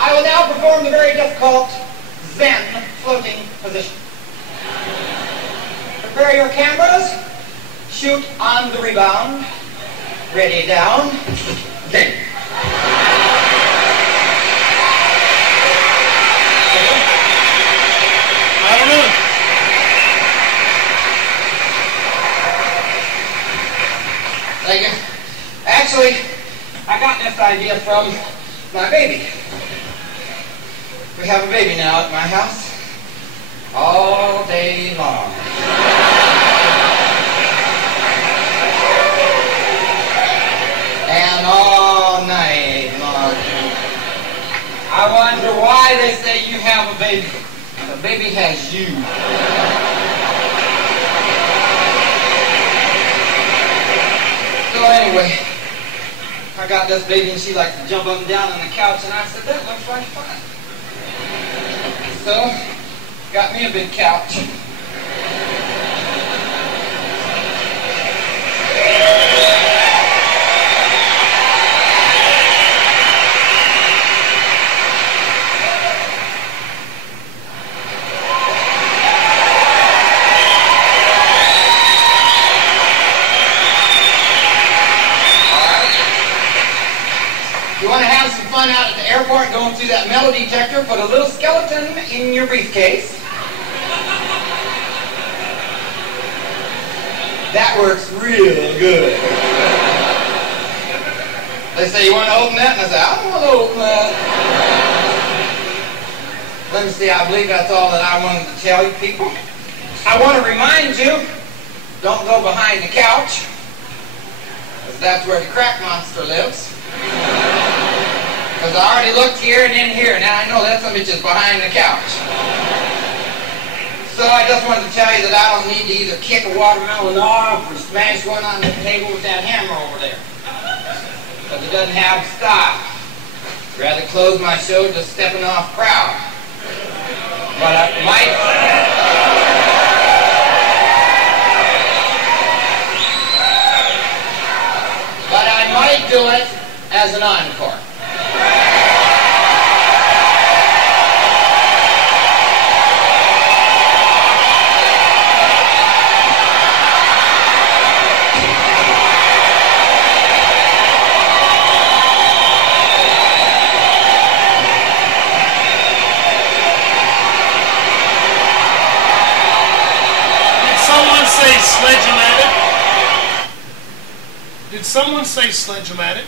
I will now perform the very difficult Zen floating position. Prepare your cameras. Shoot on the rebound. Ready, down. Zen. I don't know. Thank you. Actually, I got this idea from my baby. We have a baby now at my house all day long. And all night long. I wonder why they say you have a baby. The baby has you. So anyway, I got this baby and she likes to jump up and down on the couch and I said, that looks like fun. So, got me a big couch. Out at the airport going through that metal detector, put a little skeleton in your briefcase. That works real good. They say, you want to open that? And I say, I don't want to open that. Let me see, I believe that's all that I wanted to tell you people. I want to remind you, don't go behind the couch, because that's where the crack monster lives. Because I already looked here and in here. Now I know that some bitch is behind the couch. So I just wanted to tell you that I don't need to either kick a watermelon off or smash one on the table with that hammer over there. Because it doesn't have style. I'd rather close my show just stepping off proud. But I might... But I might do it as an encore. Sledge-o-matic? Did someone say sledge-o-matic?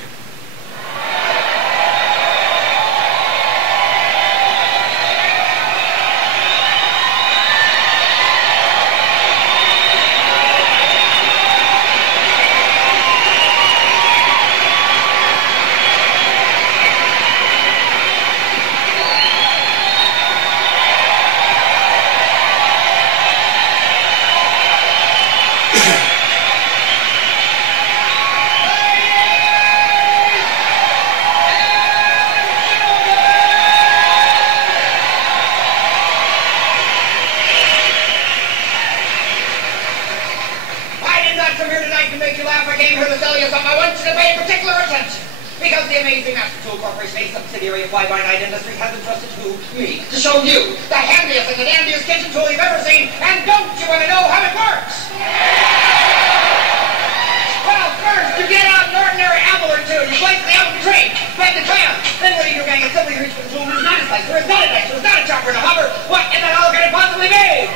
To make you laugh, I came here to tell you something. I want you to pay particular attention. Because the amazing Master Tool Corporation, a subsidiary of Fly-By-Night Industries, has entrusted to me to show you the handiest and the dandiest kitchen tool you've ever seen. And don't you want to know how it works? Well, first, you get out an ordinary apple or two. You place the apple in the tray, bend the pan. Then what do you do, gang? You simply reach for the tool. It's not a slicer, it's not a dicer, it's not a chopper and a hopper. What in the hell can it possibly be?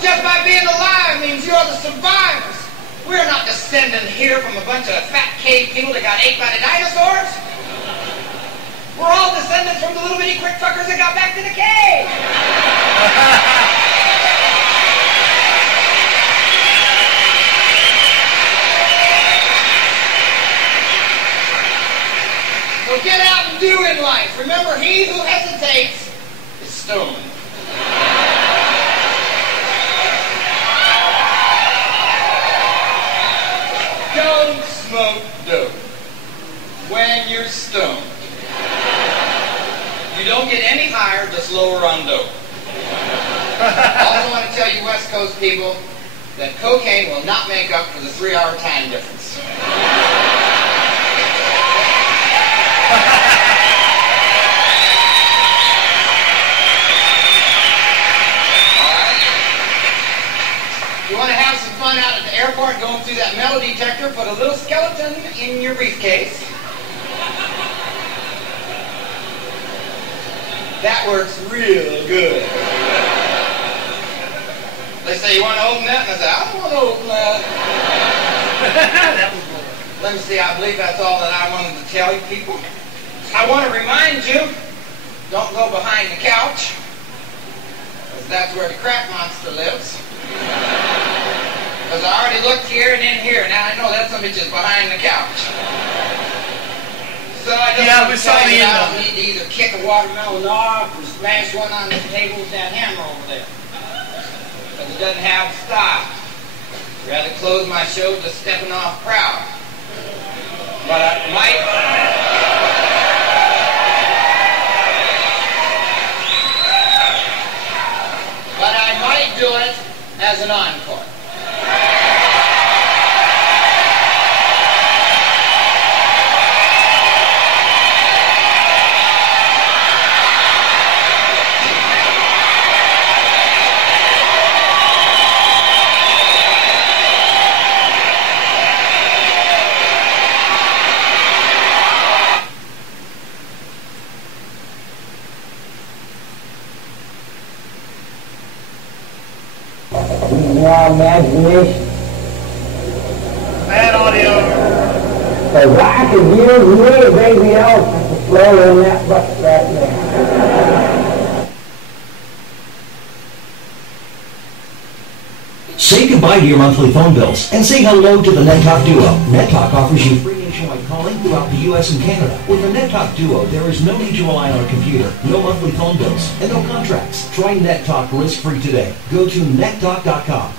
Just by being alive means you're the survivors. We're not descending here from a bunch of fat cave people that got ate by the dinosaurs? We're all descendants from the little bitty quick truckers that got back to the cave. So get out and do in life. Remember, he who hesitates is stoned. Don't smoke dope when you're stoned. You don't get any higher, just lower on dope. Also want to tell you West Coast people that cocaine will not make up for the 3-hour time difference. You want to have some fun out at the airport going through that metal detector, put a little skeleton in your briefcase. That works real good. They say, you want to open that? And I say, I don't want to open that. Let me see, I believe that's all that I wanted to tell you people. I want to remind you, don't go behind the couch, because that's where the crack monster lives. Because I already looked here and in here, now I know that some bitch is behind the couch. So I just want to tell you that I don't need to either kick a watermelon off or smash one on the table with that hammer over there. Because it doesn't have style. I'd rather close my show just stepping off proud. But I might do it as an encore. Imagination. Bad audio. Because I could use me a baby elephant to float in that bucket right there. Say goodbye to your monthly phone bills and say hello to the NetTalk Duo. NetTalk offers you free nationwide calling throughout the U.S. and Canada. With the NetTalk Duo, there is no need to rely on a computer, no monthly phone bills, and no contracts. Try NetTalk risk-free today. Go to nettalk.com.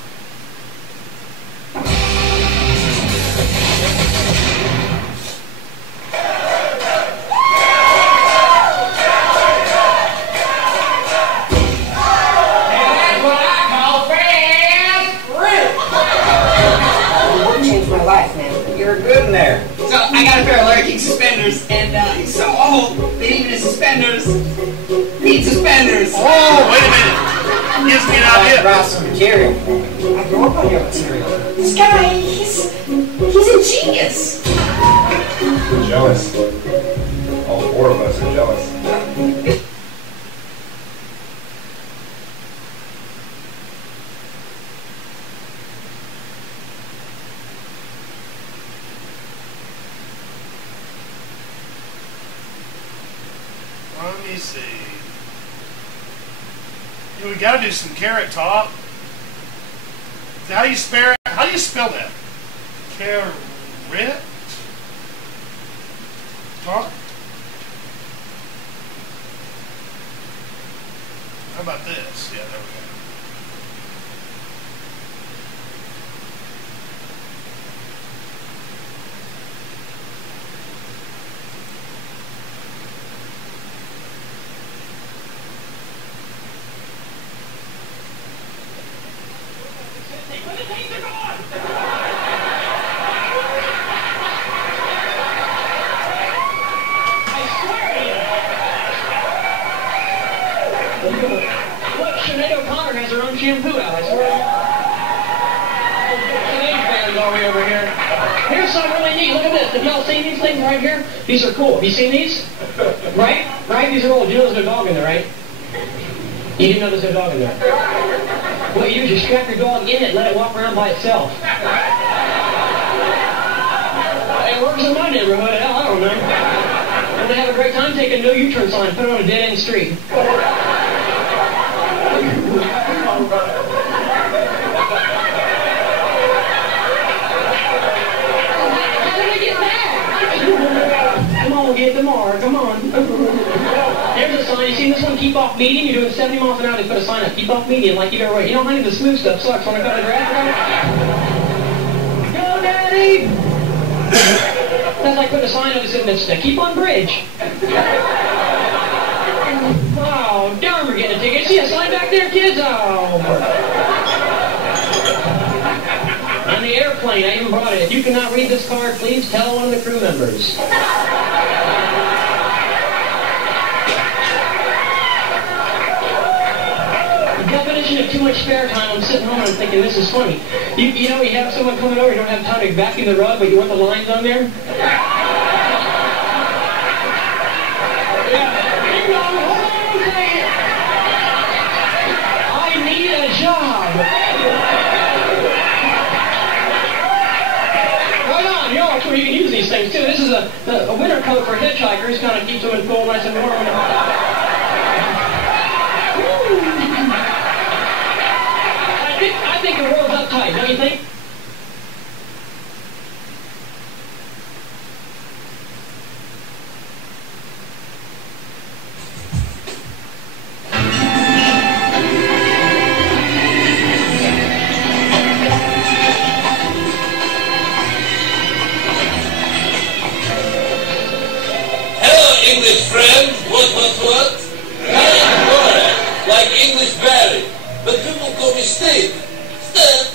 I got a pair of Larry King suspenders, and he's so old that even his suspenders need suspenders. Oh, wait a minute. Gives me an idea. I brought some material. I grew up on your material. This guy, he's a genius. I'm jealous. All 4 of us are jealous. Let me see. We gotta do some Carrot Top. How do you spell that? Carrot Top? How about this? Yeah, there we go. Shampoo out, I swear. Canadian fans all the way over here. Here's something really neat. Look at this. Have y'all seen these things right here? These are cool. Have you seen these? Right? Right? These are old. You know there's no dog in there, right? You didn't know there's no dog in there. What you do is you strap your dog in it and let it walk around by itself. And it works in my neighborhood. Hell, I don't know. I'm gonna have a great time taking no U-turn sign, put it on a dead-end street. Come on, get the mark, come on. There's a sign, you see this one, keep off median, you're doing 70 miles an hour, they put a sign up, keep off median, like you've ever wait. You know, honey, the smooth stuff sucks when I cut a grass. Go, Daddy! That's like putting a sign up that says, keep on bridge. Oh, darn, we're getting a ticket. See a sign back there, kids? Oh, on the airplane, I even brought it. If you cannot read this card, please tell one of the crew members. The definition of too much spare time, I'm sitting home and I'm thinking, this is funny. You know, you have someone coming over, you don't have time to vacuum the rug, but you want the lines on there? I need a job. You can use these things too. This is a winter coat for hitchhikers, kind of keeps them in cool, nice and warm. I think the world's uptight, don't you think? English friend, what? I am Borat, like English Barry, but people call me Steve. Steve.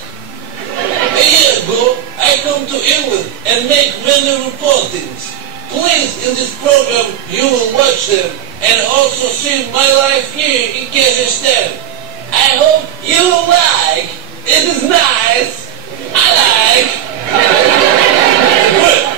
A year ago, I come to England and make many reportings. Please, in this program, you will watch them and also see my life here in Kazakhstan. I hope you will like. It is nice. I like. Good.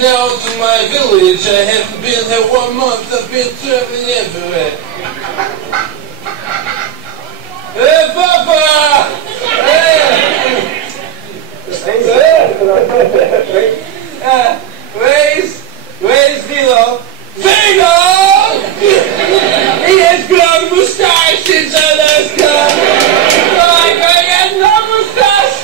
Now to my village, I haven't been here 1 month, I've been traveling everywhere. Hey, Papa! Hey! Where's Vilo? Vilo! He has grown moustache since I last come. Oh, I got no moustache!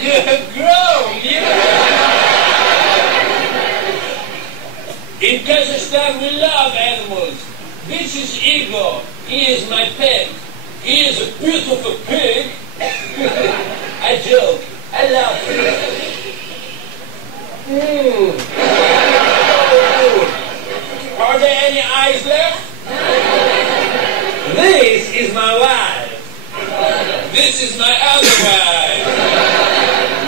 You have grown, In Kazakhstan we love animals. This is Igor. He is my pet. He is a beautiful pig. I joke. I love him. Are there any eyes left? This is my wife. This is my other wife.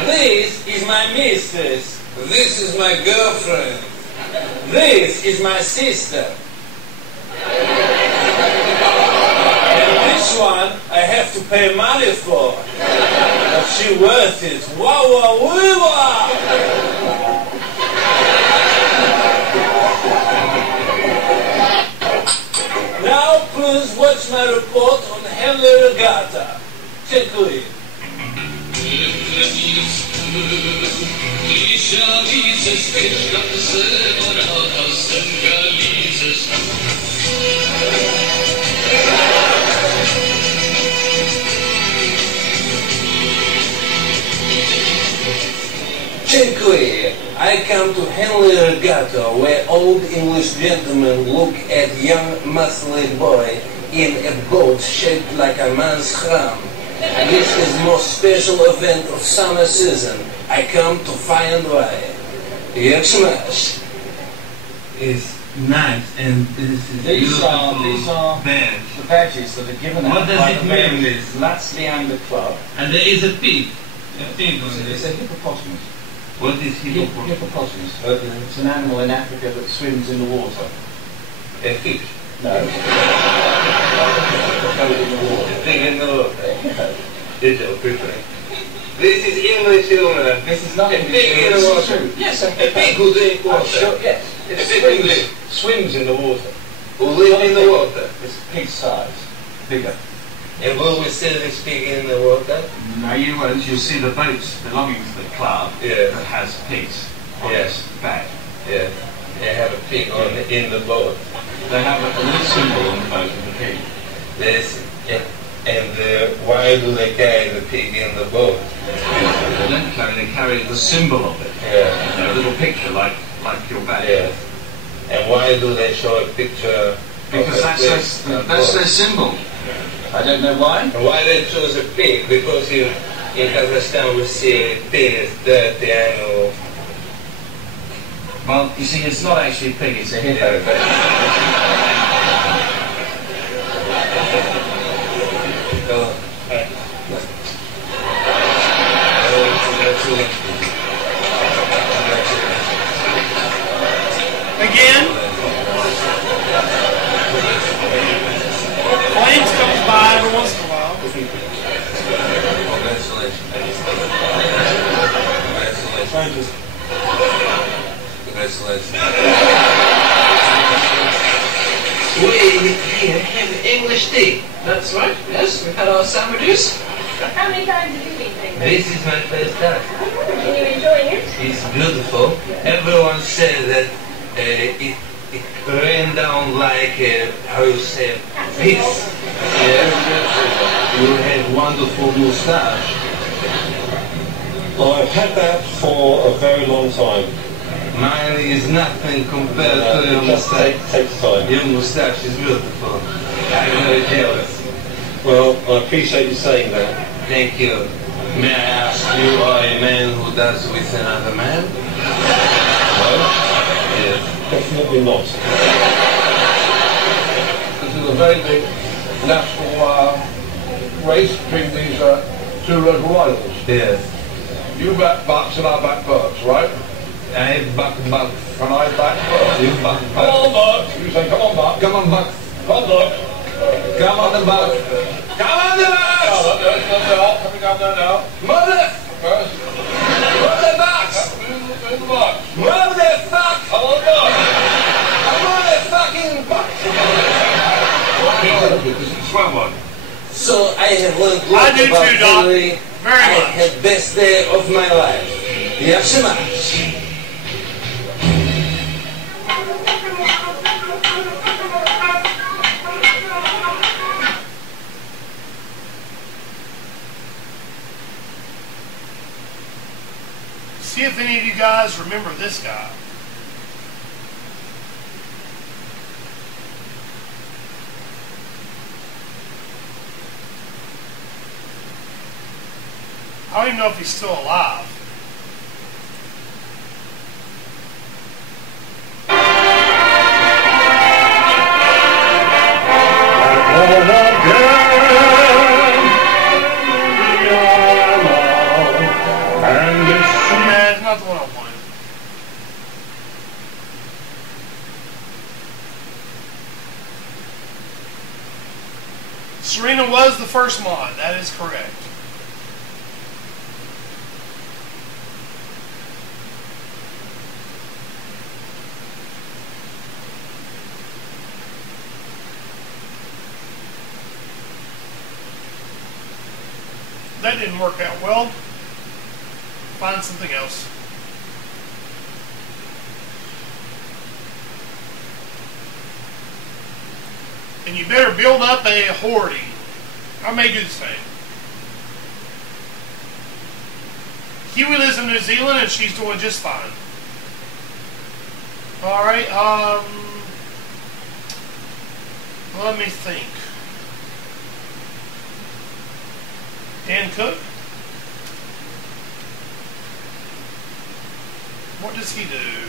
This is my mistress. This is my girlfriend. This is my sister. And this one I have to pay money for. But she worth it. Wow, wow, wow. Now please watch my report on Henley Regatta. Dziękuję. Dziękuję. I come to Henley Regatta, where old English gentlemen look at young muscly boy in a boat shaped like a man's ham. This is the most special event of summer season. I come to find why. Jak smash? is nice and this is These are badge. the badges that are given out What does by it the mean, members this? of Lats Leander Club. And there is a pig. A pig on It's this. a hippopotamus. What is hippopotamus? Hippopotamus. It's an animal in Africa that swims in the water. A fish? No. It goes in the water. A pig in the water. It's a pig. This is English humor. This is not a pig in the water. Yes, a pig who drinks water. Sure, yes. A pig swims in the water. Who lives in the water. It's pig size. Bigger. And will we see this pig in the water? No, you won't. You'll see the boats belonging to the club that has pigs on its back. Yes. They have a pig in the boat. They have a little symbol on the boat of the pig. Yes. And why do they carry the pig in the boat? They don't carry, they carry the symbol of it. Yeah. A little picture like your badge. Yes. And why do they show a picture? Because that's their symbol. I don't know why. And why they choose a pig? Because in Kazakhstan we see pig as dirty animal. Well, you see, it's not actually a pig, it's a hippo. Again, Flames comes by every once in a while. We here have English tea. That's right, yes. We've had our sandwiches. How many times have you been doing This is my first time. And you're enjoying it? It's beautiful. Everyone says that it rained down like how you say piss. You have wonderful moustache. I've had that for a very long time. Mine is nothing compared to your moustache. Takes time. Your moustache is beautiful. I'm very jealous. Well, I appreciate you saying that. Thank you. May I ask, you are a man who does with another man? No? Yes. Definitely not. This is a very big national race between these two local rivals. Yes. You back Bucks and I back Bucks, right? I back Bucks. And I back Bucks. You back Come on, Bucks. You say, come on, Bucks. Come on, Bucks. Come on, Bucks. Come on, the Bucks. Come on, the Bucks. Coming down there now. Mother. First. Move the Bucks. Move the Bucks. Move the fuck. Come on, Bucks. Come on, the fucking Bucks. Swell one. So I have learned a I lot do about too, Doc. Hillary. Very I much. had best day of my life. Yashima. See if any of you guys remember this guy. I don't even know if he's still alive. Yeah, it's not the one I wanted. Serena was the first mod, that is correct. That didn't work out well. Find something else. And you better build up a hoarding. I may do the same. Kiwi lives in New Zealand and she's doing just fine. Alright, let me think. Dan Cook? What does he do?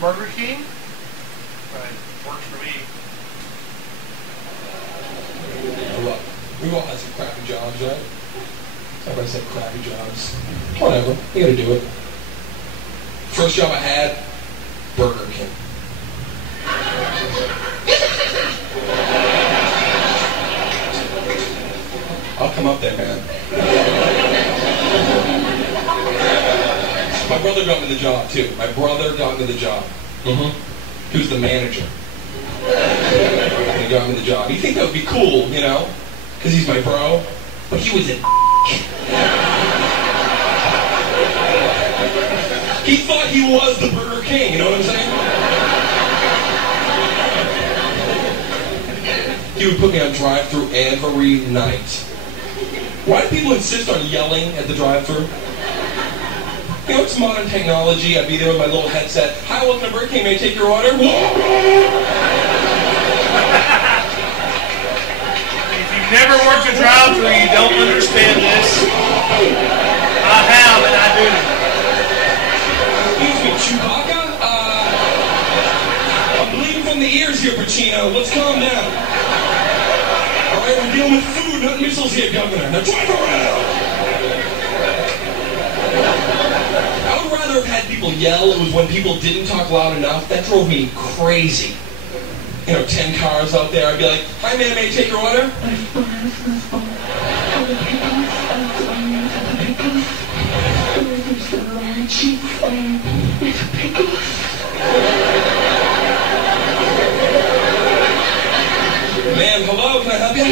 Burger King? Right, works for me. Look, we've all had some crappy jobs, right? Everybody said crappy jobs. Whatever, you gotta do it. First job I had, Burger King. I'll come up there, man. My brother got me the job, too. My brother got me the job. He was the manager. And he got me the job. You think that would be cool, you know? Because he's my bro. But he was a He thought he was the Burger King, you know what I'm saying? He would put me on drive-thru every night. Why do people insist on yelling at the drive-thru? You know, it's modern technology. I'd be there with my little headset. Hi, welcome to Burger King. May I take your order? If you've never worked a drive-thru, you don't understand this. I have, and I do. Excuse me, Chewbacca? I'm bleeding from the ears here, Pacino. Let's calm down. All right, we're dealing with food, not missiles here, Governor. Now drive around. I would rather have had people yell. It was when people didn't talk loud enough. That drove me crazy. You know, 10 cars out there. I'd be like, hi, man, may I take your order? Ma'am, hello, can I help you?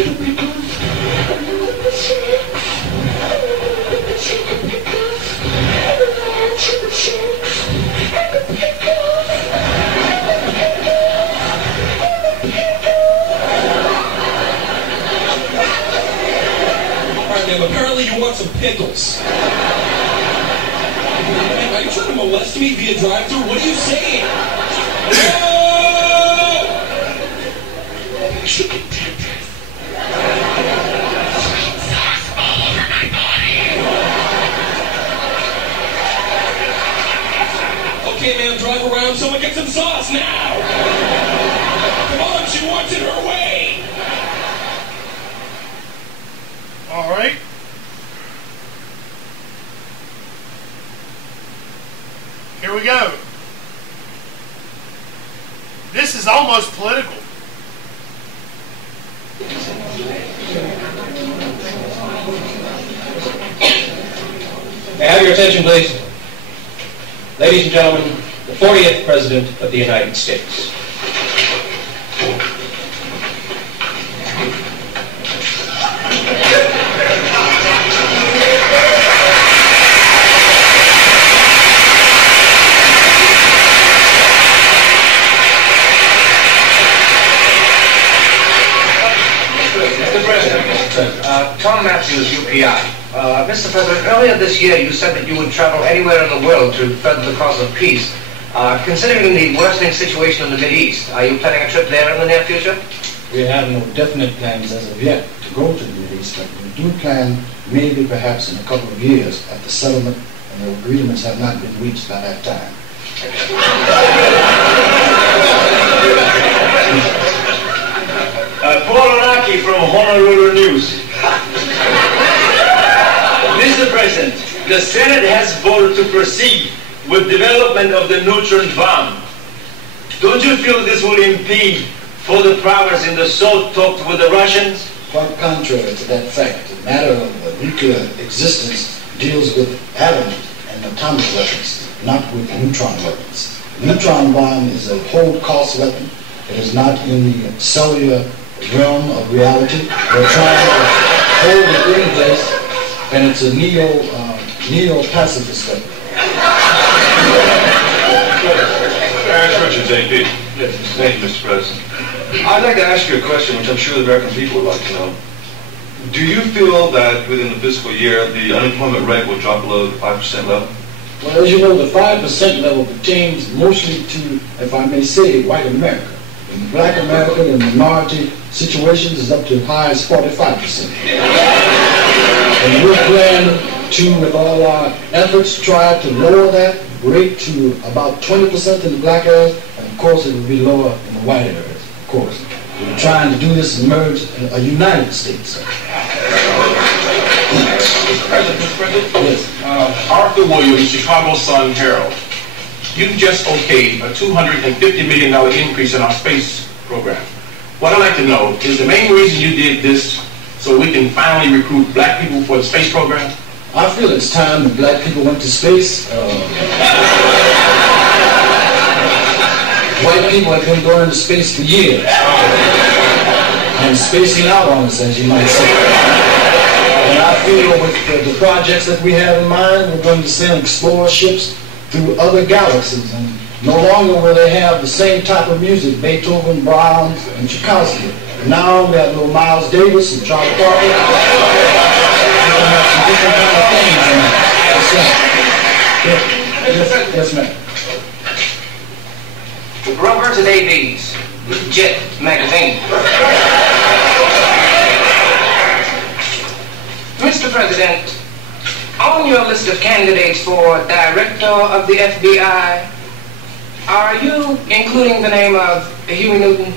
Alright, ma'am, apparently you want some pickles. Ma'am, are you trying to molest me via drive-thru? What are you saying? No! Chicken tenders. Sauce all over my body. Okay, ma'am, drive around. Someone get some sauce now. Come on, she wants it her way. All right. Here we go. This is almost political. May I have your attention, please? Ladies and gentlemen, the 40th President of the United States. Mr. President, Tom Matthews, UPI. Mr. President, earlier this year you said that you would travel anywhere in the world to further the cause of peace. Considering the worsening situation in the Mideast, are you planning a trip there in the near future? We have no definite plans as of yet to go to the Mideast, but we do plan maybe perhaps in a couple of years at the settlement, and the agreements have not been reached by that time. Paul Araki from Honolulu News. Mr. President, the Senate has voted to proceed with development of the neutron bomb. Don't you feel this will impede further progress in the SALT talks with the Russians? Quite contrary to that fact, the matter of nuclear existence deals with atoms and atomic weapons, not with neutron weapons. The neutron bomb is a whole-cost weapon. It is not in the cellular realm of reality. We're trying to hold it in place, and it's a neo-pacifist weapon. Ernest Richards, AP. Yes, thank you, Mr. President. I'd like to ask you a question which I'm sure the American people would like to know. Do you feel that within the fiscal year the unemployment rate will drop below the 5% level? Well, as you know, the 5% level pertains mostly to, if I may say, white America. In black America, the minority situations is up to as high as 45%. And we're planning to, with all our efforts, try to lower that rate to about 20% in the black areas, and of course it will be lower in the white areas, of course. We're trying to do this and merge a United States. Mr. President? Yes. Arthur Williams, Chicago Sun-Herald. You just okayed a $250 million increase in our space program. What I'd like to know is the main reason you did this so we can finally recruit black people for the space program? I feel it's time that black people went to space. White people have been going to space for years and spacing out on us, as you might say. And I feel with the projects that we have in mind, we're going to send explorer ships through other galaxies, and no longer will they have the same type of music, Beethoven, Brahms, and Tchaikovsky. Now we have little Miles Davis and Charlie Parker. We're going to have some different kind of things in there. Yes, ma'am. With Roberta Davies, with Jet magazine. Mr. President, on your list of candidates for Director of the FBI, are you including the name of Huey Newton?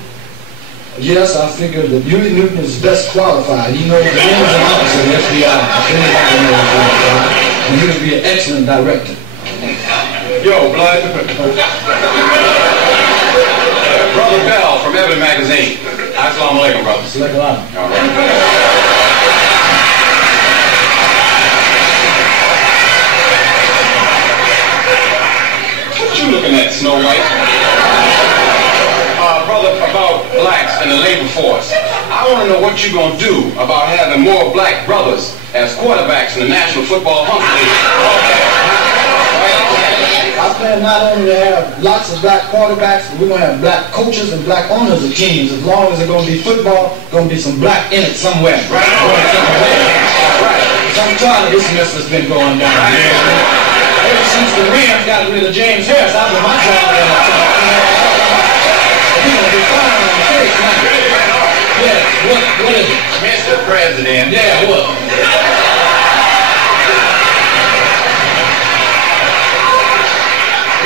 Yes, I figured that Huey Newton is best qualified. He knows the ins and outs of the FBI. And he would be an excellent director. Yo, Blood. Brother Bell from Ebony Magazine. Assalamu alaikum, brother. Assalamu alaikum. All right. What you looking at, Snow White? Brother, about blacks in the labor force. I want to know what you're going to do about having more black brothers as quarterbacks in the National Football Hunt League. I plan not only to have lots of black quarterbacks, but we're going to have black coaches and black owners of teams. As long as it's going to be football, going to be some black in it somewhere. Right. Some tired of this mess that's been going down. Ever since the Rams got rid of James Harris, I've been my job. People be fine on the case now. Yeah, what is it? Mr. President. Yeah, what?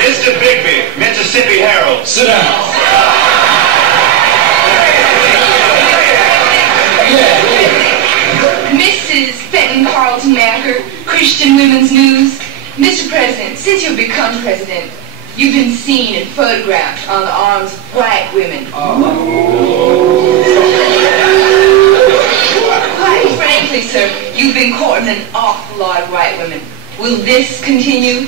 Mr. Bigby, Mississippi Herald. Sit down. Mrs. Fenton Carlton Macker, Christian Women's News. Mr. President, since you've become president, you've been seen and photographed on the arms of black women. Quite frankly, sir, you've been courting an awful lot of white women. Will this continue?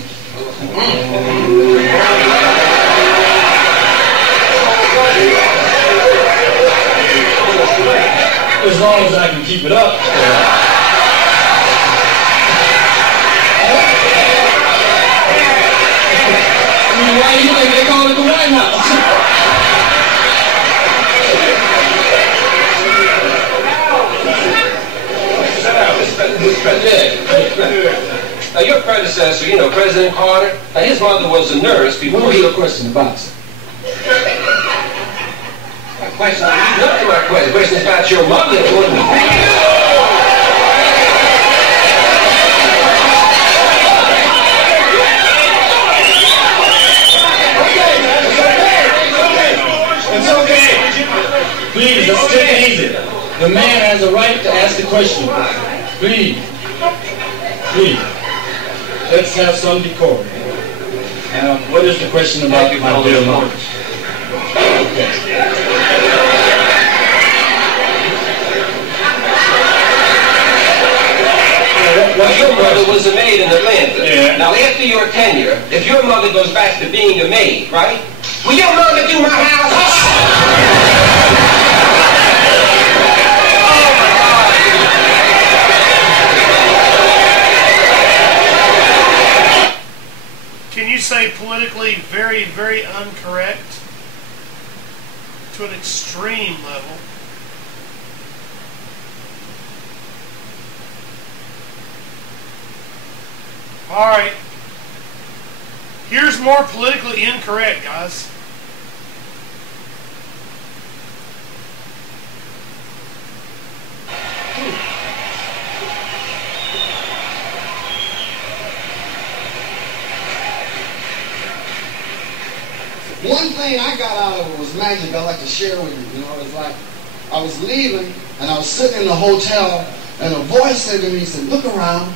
As long as I can keep it up. Why do you think they call it the White House? Now, your predecessor, President Carter, his mother was a nurse before What was your question about, sir? My question, not my question. The question is about your mother. It's okay. Please, let's take it easy. The man has a right to ask the question. Please. Please. Let's have some decorum. What is the question about my dear mother? Okay. Well, your mother was a maid in Atlanta. Yeah. Now, after your tenure, if your mother goes back to being a maid, right? Will your mother do my house? Can you say politically very, very incorrect to an extreme level? All right. Here's more politically incorrect, guys. One thing I got out of it was magic I'd like to share with you. You know, it's like I was leaving and I was sitting in the hotel and a voice said to me, he said, look around,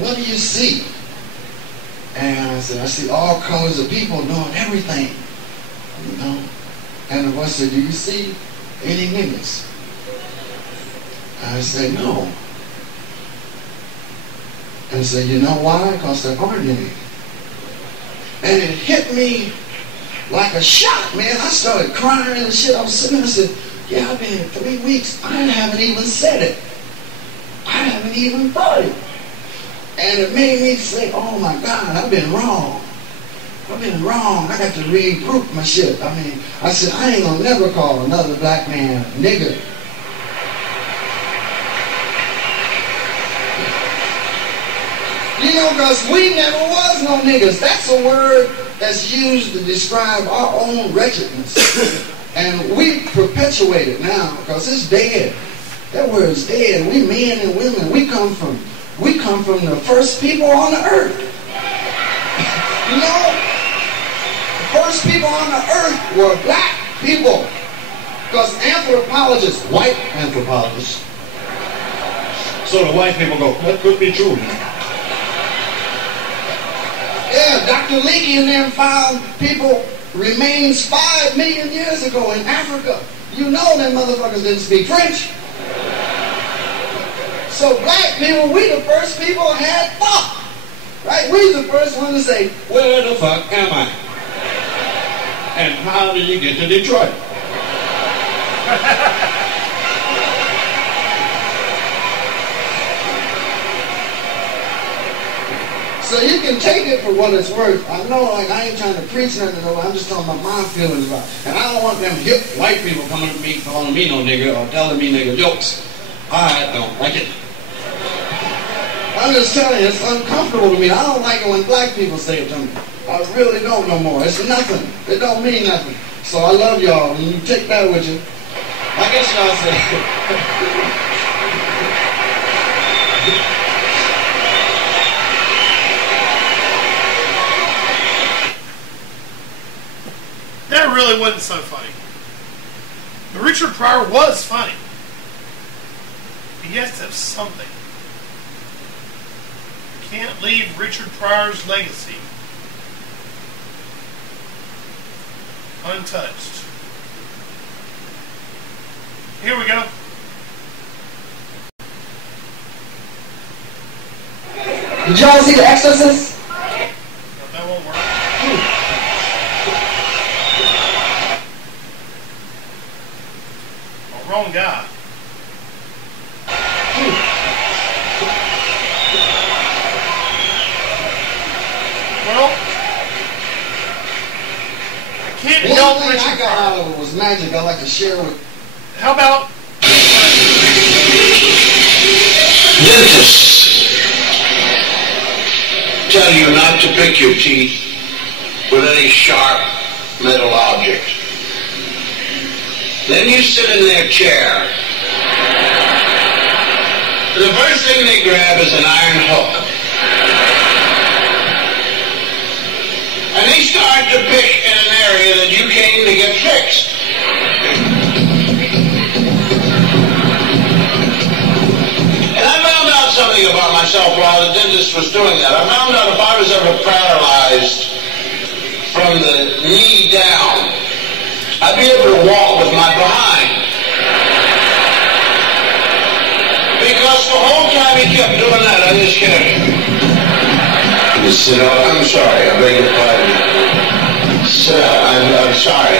what do you see? And I said, I see all colors of people doing everything, you know. And the voice said, do you see any niggas? I said, no. And I said, you know why? Because there aren't any. And it hit me like a shot, man. I started crying and shit. I was sitting there and said, yeah, I've been here 3 weeks. I haven't even said it. I haven't even thought it. And it made me say, oh my God, I've been wrong. I've been wrong. I got to regroup my shit. I mean, I said, I ain't gonna never call another black man nigger. You know, because we never was no niggas. That's a word that's used to describe our own wretchedness. And we perpetuate it now because it's dead. That word's dead. We men and women, we come from the first people on the earth. You know, the first people on the earth were black people. Because anthropologists, white anthropologists. So the white people go, that could be true. Yeah, Dr. Leakey and them found people remains 5 million years ago in Africa. You know them motherfuckers didn't speak French. So black people, we the first people had thought. Right? We the first one to say, where the fuck am I? And how do you get to Detroit? So you can take it for what it's worth. I know, like, I ain't trying to preach nothing, though. I'm just talking about my feelings about it. And I don't want them hip white people coming to me, calling me no nigga, or telling me nigga jokes. I don't like it. I'm just telling you, it's uncomfortable to me. I don't like it when black people say it to me. I really don't no more. It's nothing. It don't mean nothing. So I love y'all, and you take that with you. I guess y'all say. That really wasn't so funny. But Richard Pryor was funny. He has to have something. You can't leave Richard Pryor's legacy untouched. Here we go. Did y'all see The Exorcist? No, that won't work. Oh, wrong guy. Well, I can't help One thing Richard I got Pryor. out of it was magic I'd like to share with. How about dentists tell you not to pick your teeth with any sharp metal object. Then you sit in their chair. The first thing they grab is an iron hook. And they start to pick in an area that you came to get fixed. And I found out something about myself while the dentist was doing that. I found out if I was ever paralyzed from the knee down, I'd be able to walk with my behind. Because the whole time he kept doing that, I just kept... You sit up. I'm sorry. I beg your pardon. Sir, I'm sorry.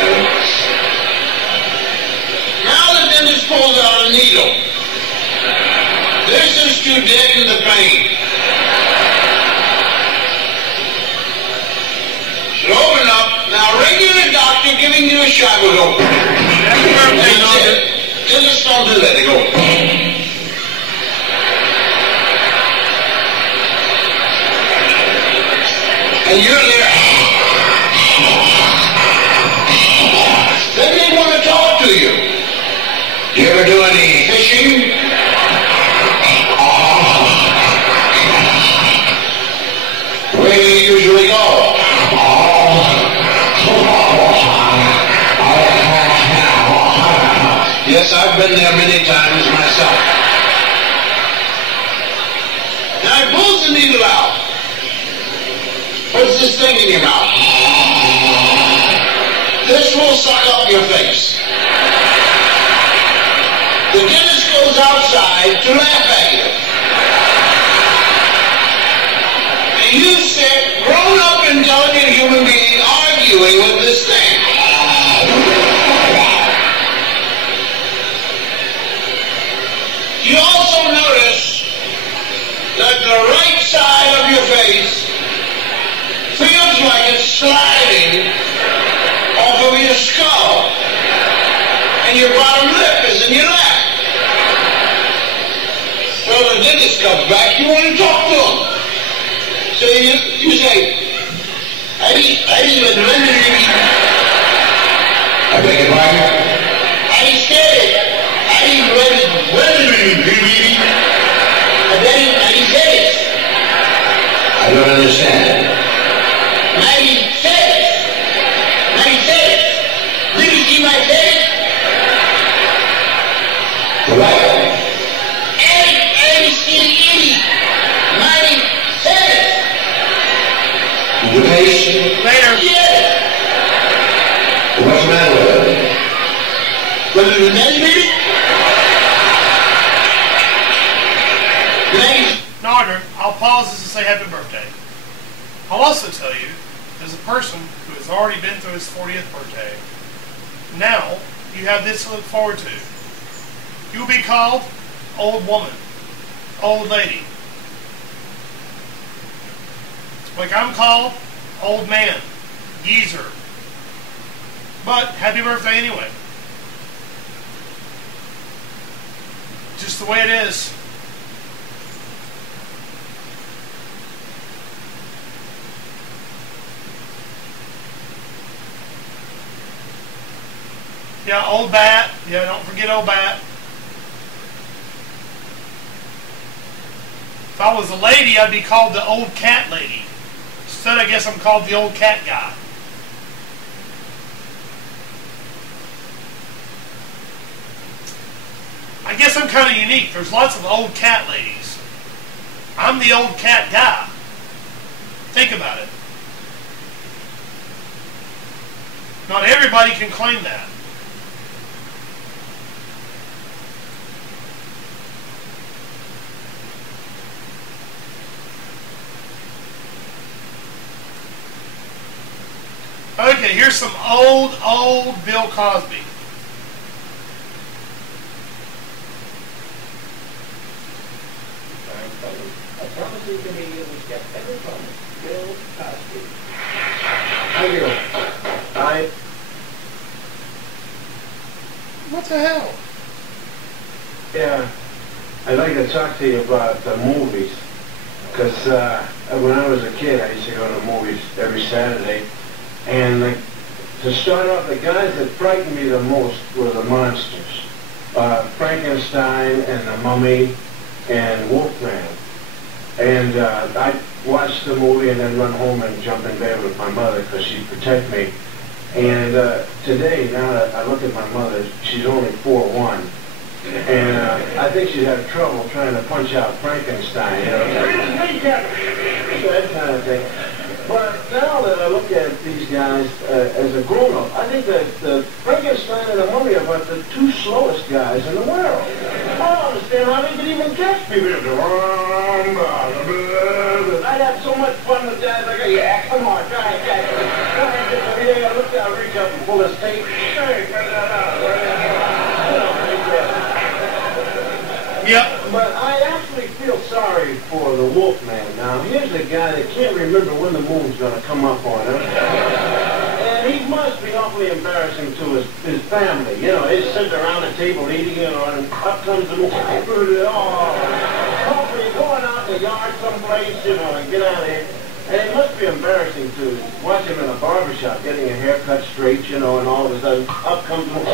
Now the dentist pulls out a needle. This is to deaden the pain. Should open up. Now, regular doctor giving you a shot would open. That's it. Dentists don't do that. They go. And you're there. Then they want to talk to you. Do you ever do any fishing? Where do you usually go? I've been there many times myself. Now he pulls the needle out. Puts this thing in your mouth. This will suck up your face. The dentist goes outside to laugh at you. And you sit, grown up, intelligent human being, arguing with this thing. You also notice that the right side of your face feels like it's sliding off of your skull. And your bottom lip is in your lap. So the dentist comes back, you want to talk to him. So you say, I beg your pardon? I said, I don't understand. Did you see my face? Right. The patient? Later. Yeah. What's the matter with it? Was it a daddy baby? Nogger, I'll pause this to say happy birthday. I'll also tell you, as a person who has already been through his 40th birthday, now you have this to look forward to. You will be called old woman, old lady. Like I'm called old man, geezer. But happy birthday anyway. Just the way it is. Yeah, old bat. Yeah, don't forget old bat. If I was a lady, I'd be called the old cat lady. Instead, I guess I'm called the old cat guy. I guess I'm kind of unique. There's lots of old cat ladies. I'm the old cat guy. Think about it. Not everybody can claim that. Okay, here's some old Bill Cosby. A promising comedian was kept ever promised, Bill Cosby. How you doing? Hi. What the hell? Yeah, I'd like to talk to you about the movies. Because when I was a kid, I used to go to movies every Saturday. And to start off, the guys that frightened me the most were the monsters. Frankenstein and the Mummy and Wolfman. And I'd watch the movie and then run home and jump in bed with my mother because she'd protect me. And today, now that I look at my mother, she's only 4'1". And I think she'd have trouble trying to punch out Frankenstein, you know, that kind of thing. But now that I look at these guys as a grown-up, I think that Frankenstein and the Mummy are about the two slowest guys in the world. I don't understand how they can even catch people. I'd have so much fun with that. Like, yeah, come on, try and catch me. I look down, reach up and pull his tape. Yep. But I actually feel sorry for the Wolfman. Now, here's a guy that can't remember when the moon's going to come up on him. And he must be awfully embarrassing to his family. You know, he's sitting around the table eating, you know, and up comes the moon. Hopefully going out in the yard someplace, you know, and get out of here. And it must be embarrassing to watch him in a barbershop getting a haircut straight, you know, and all of a sudden up comes the moon.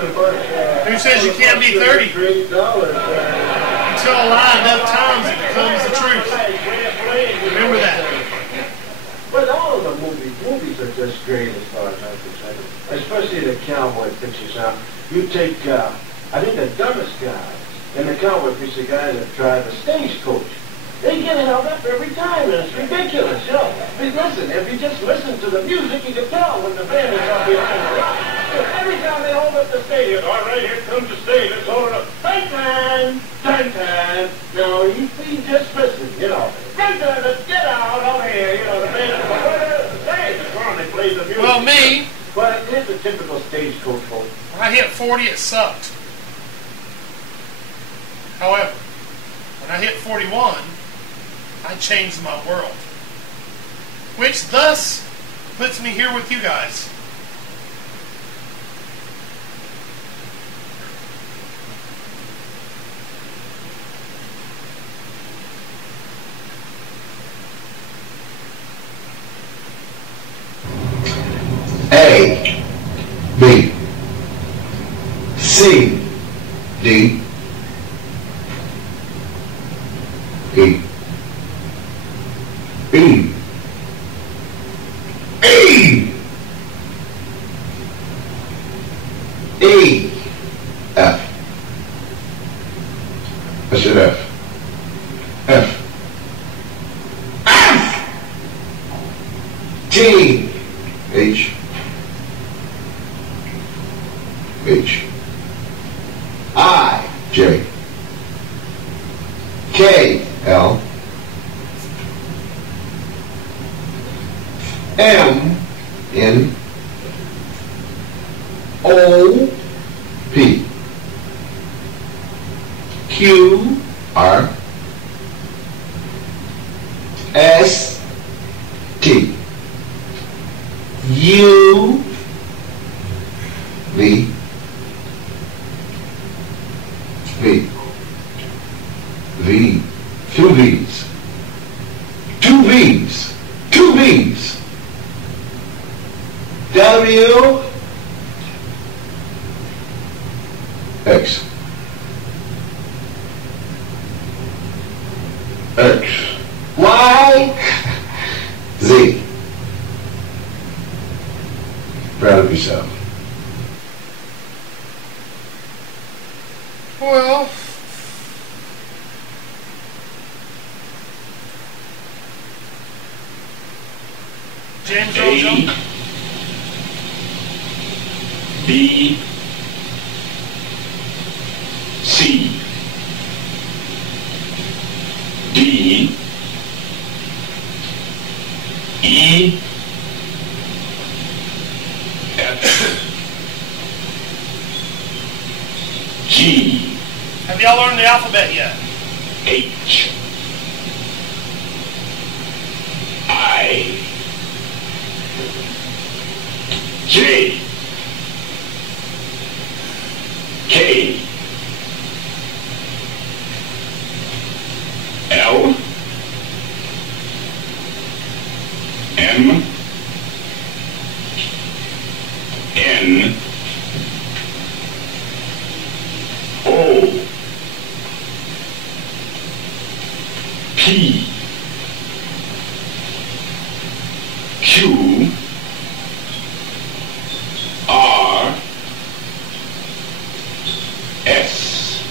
Who says you can't be 30? Until a lie enough times, it becomes the truth. Remember that. But all of the movies are just great as far as I'm concerned. Especially the cowboy pictures. Now, you take I think the dumbest guys in the cowboy is the guys that drive a stagecoach. They get held up every time, and it's ridiculous, you know. But listen, if you just listen to the music, you can tell when the band is up behind the rock. Every time they hold up the stage, all right, here comes the stage, let's hold it up. Time, time, time. No, you just listen, you know. Time, let's get out over here, you know, the band is the stage. Come on, they play the music. Well, me, but it's a typical stagecoach, folks. when I hit 40, it sucked. However, when I hit 41, I changed my world. Which thus puts me here with you guys. A, B, C, D, E, B, E, E, F. I said F. F. F. G, H. H. I, J. K, L. M, N. O, P. Q, R. S, T. U, V. V. V. Two V's. Two V's. Two V's. W. X. X. Y. Z. Proud of yourself. Well, James Earl Jones. B, C, D, E, F, G. Have y'all learned the alphabet yet? H, I, J, K, L, M, N, O, P, Q, R, S,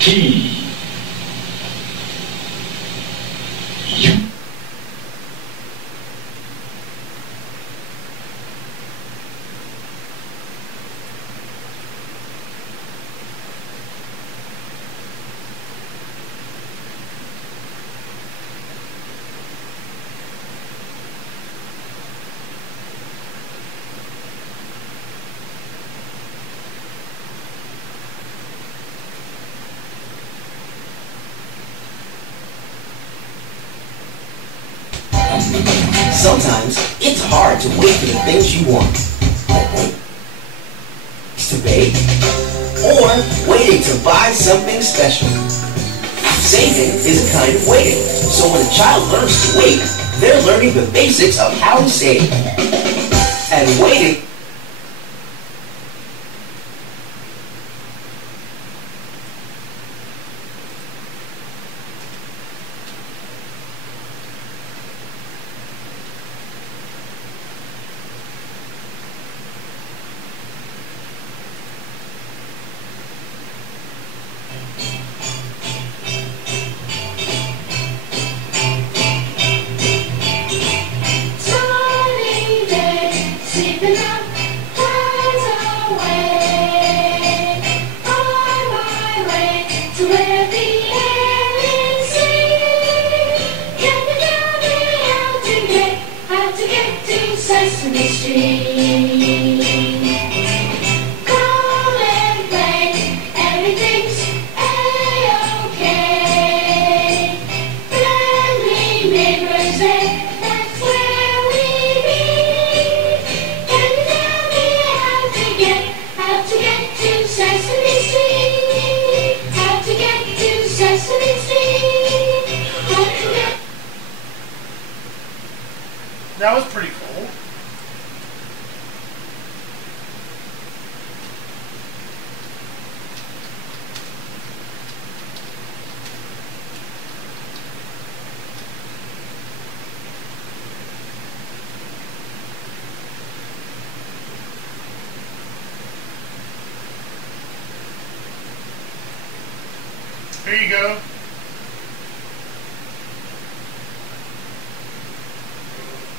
T, U. Sometimes it's hard to wait for the things you want. To bake, or waiting to buy something special. Saving is a kind of waiting, so when a child learns to wait, they're learning the basics of how to save. And waiting Sesame Street. Come and play, everything's A-OK. Friendly neighbors there, that's where we meet. Can you tell me how to get to Sesame Street? How to get to Sesame Street? How to get... That was pretty cool. Here you go.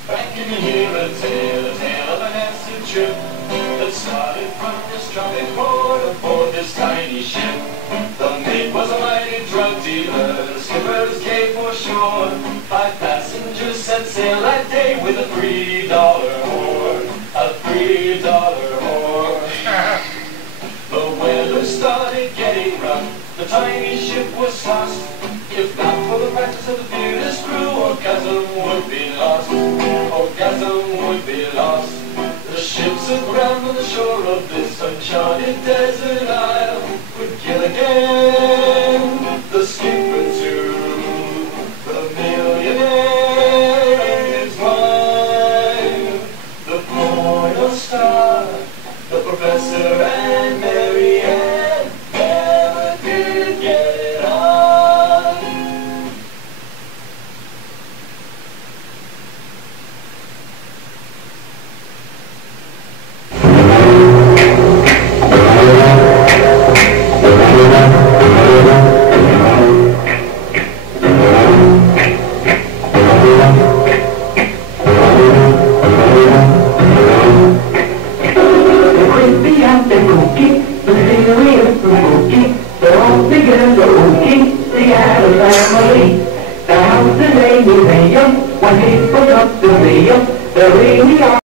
Back in here, a tale of an acid trip that started from this tropic port aboard this tiny ship. The mate was a mighty drug dealer, the skipper's gay for sure. 5 passengers set sail that day with a $3 whore, a $3 whore. The weather started getting rough, the tiny ship was tossed. If not for the practice of the fearless crew, orgasm would be lost. Orgasm would be lost. The ship's aground on the shore of this uncharted desert isle. With Gilligan, the skipper too, the millionaire and his wife, the porno star, the professor and Mary Ann never did get on. They're all together, okay, they had a family. The house is a museum, when people come to see them, they really are.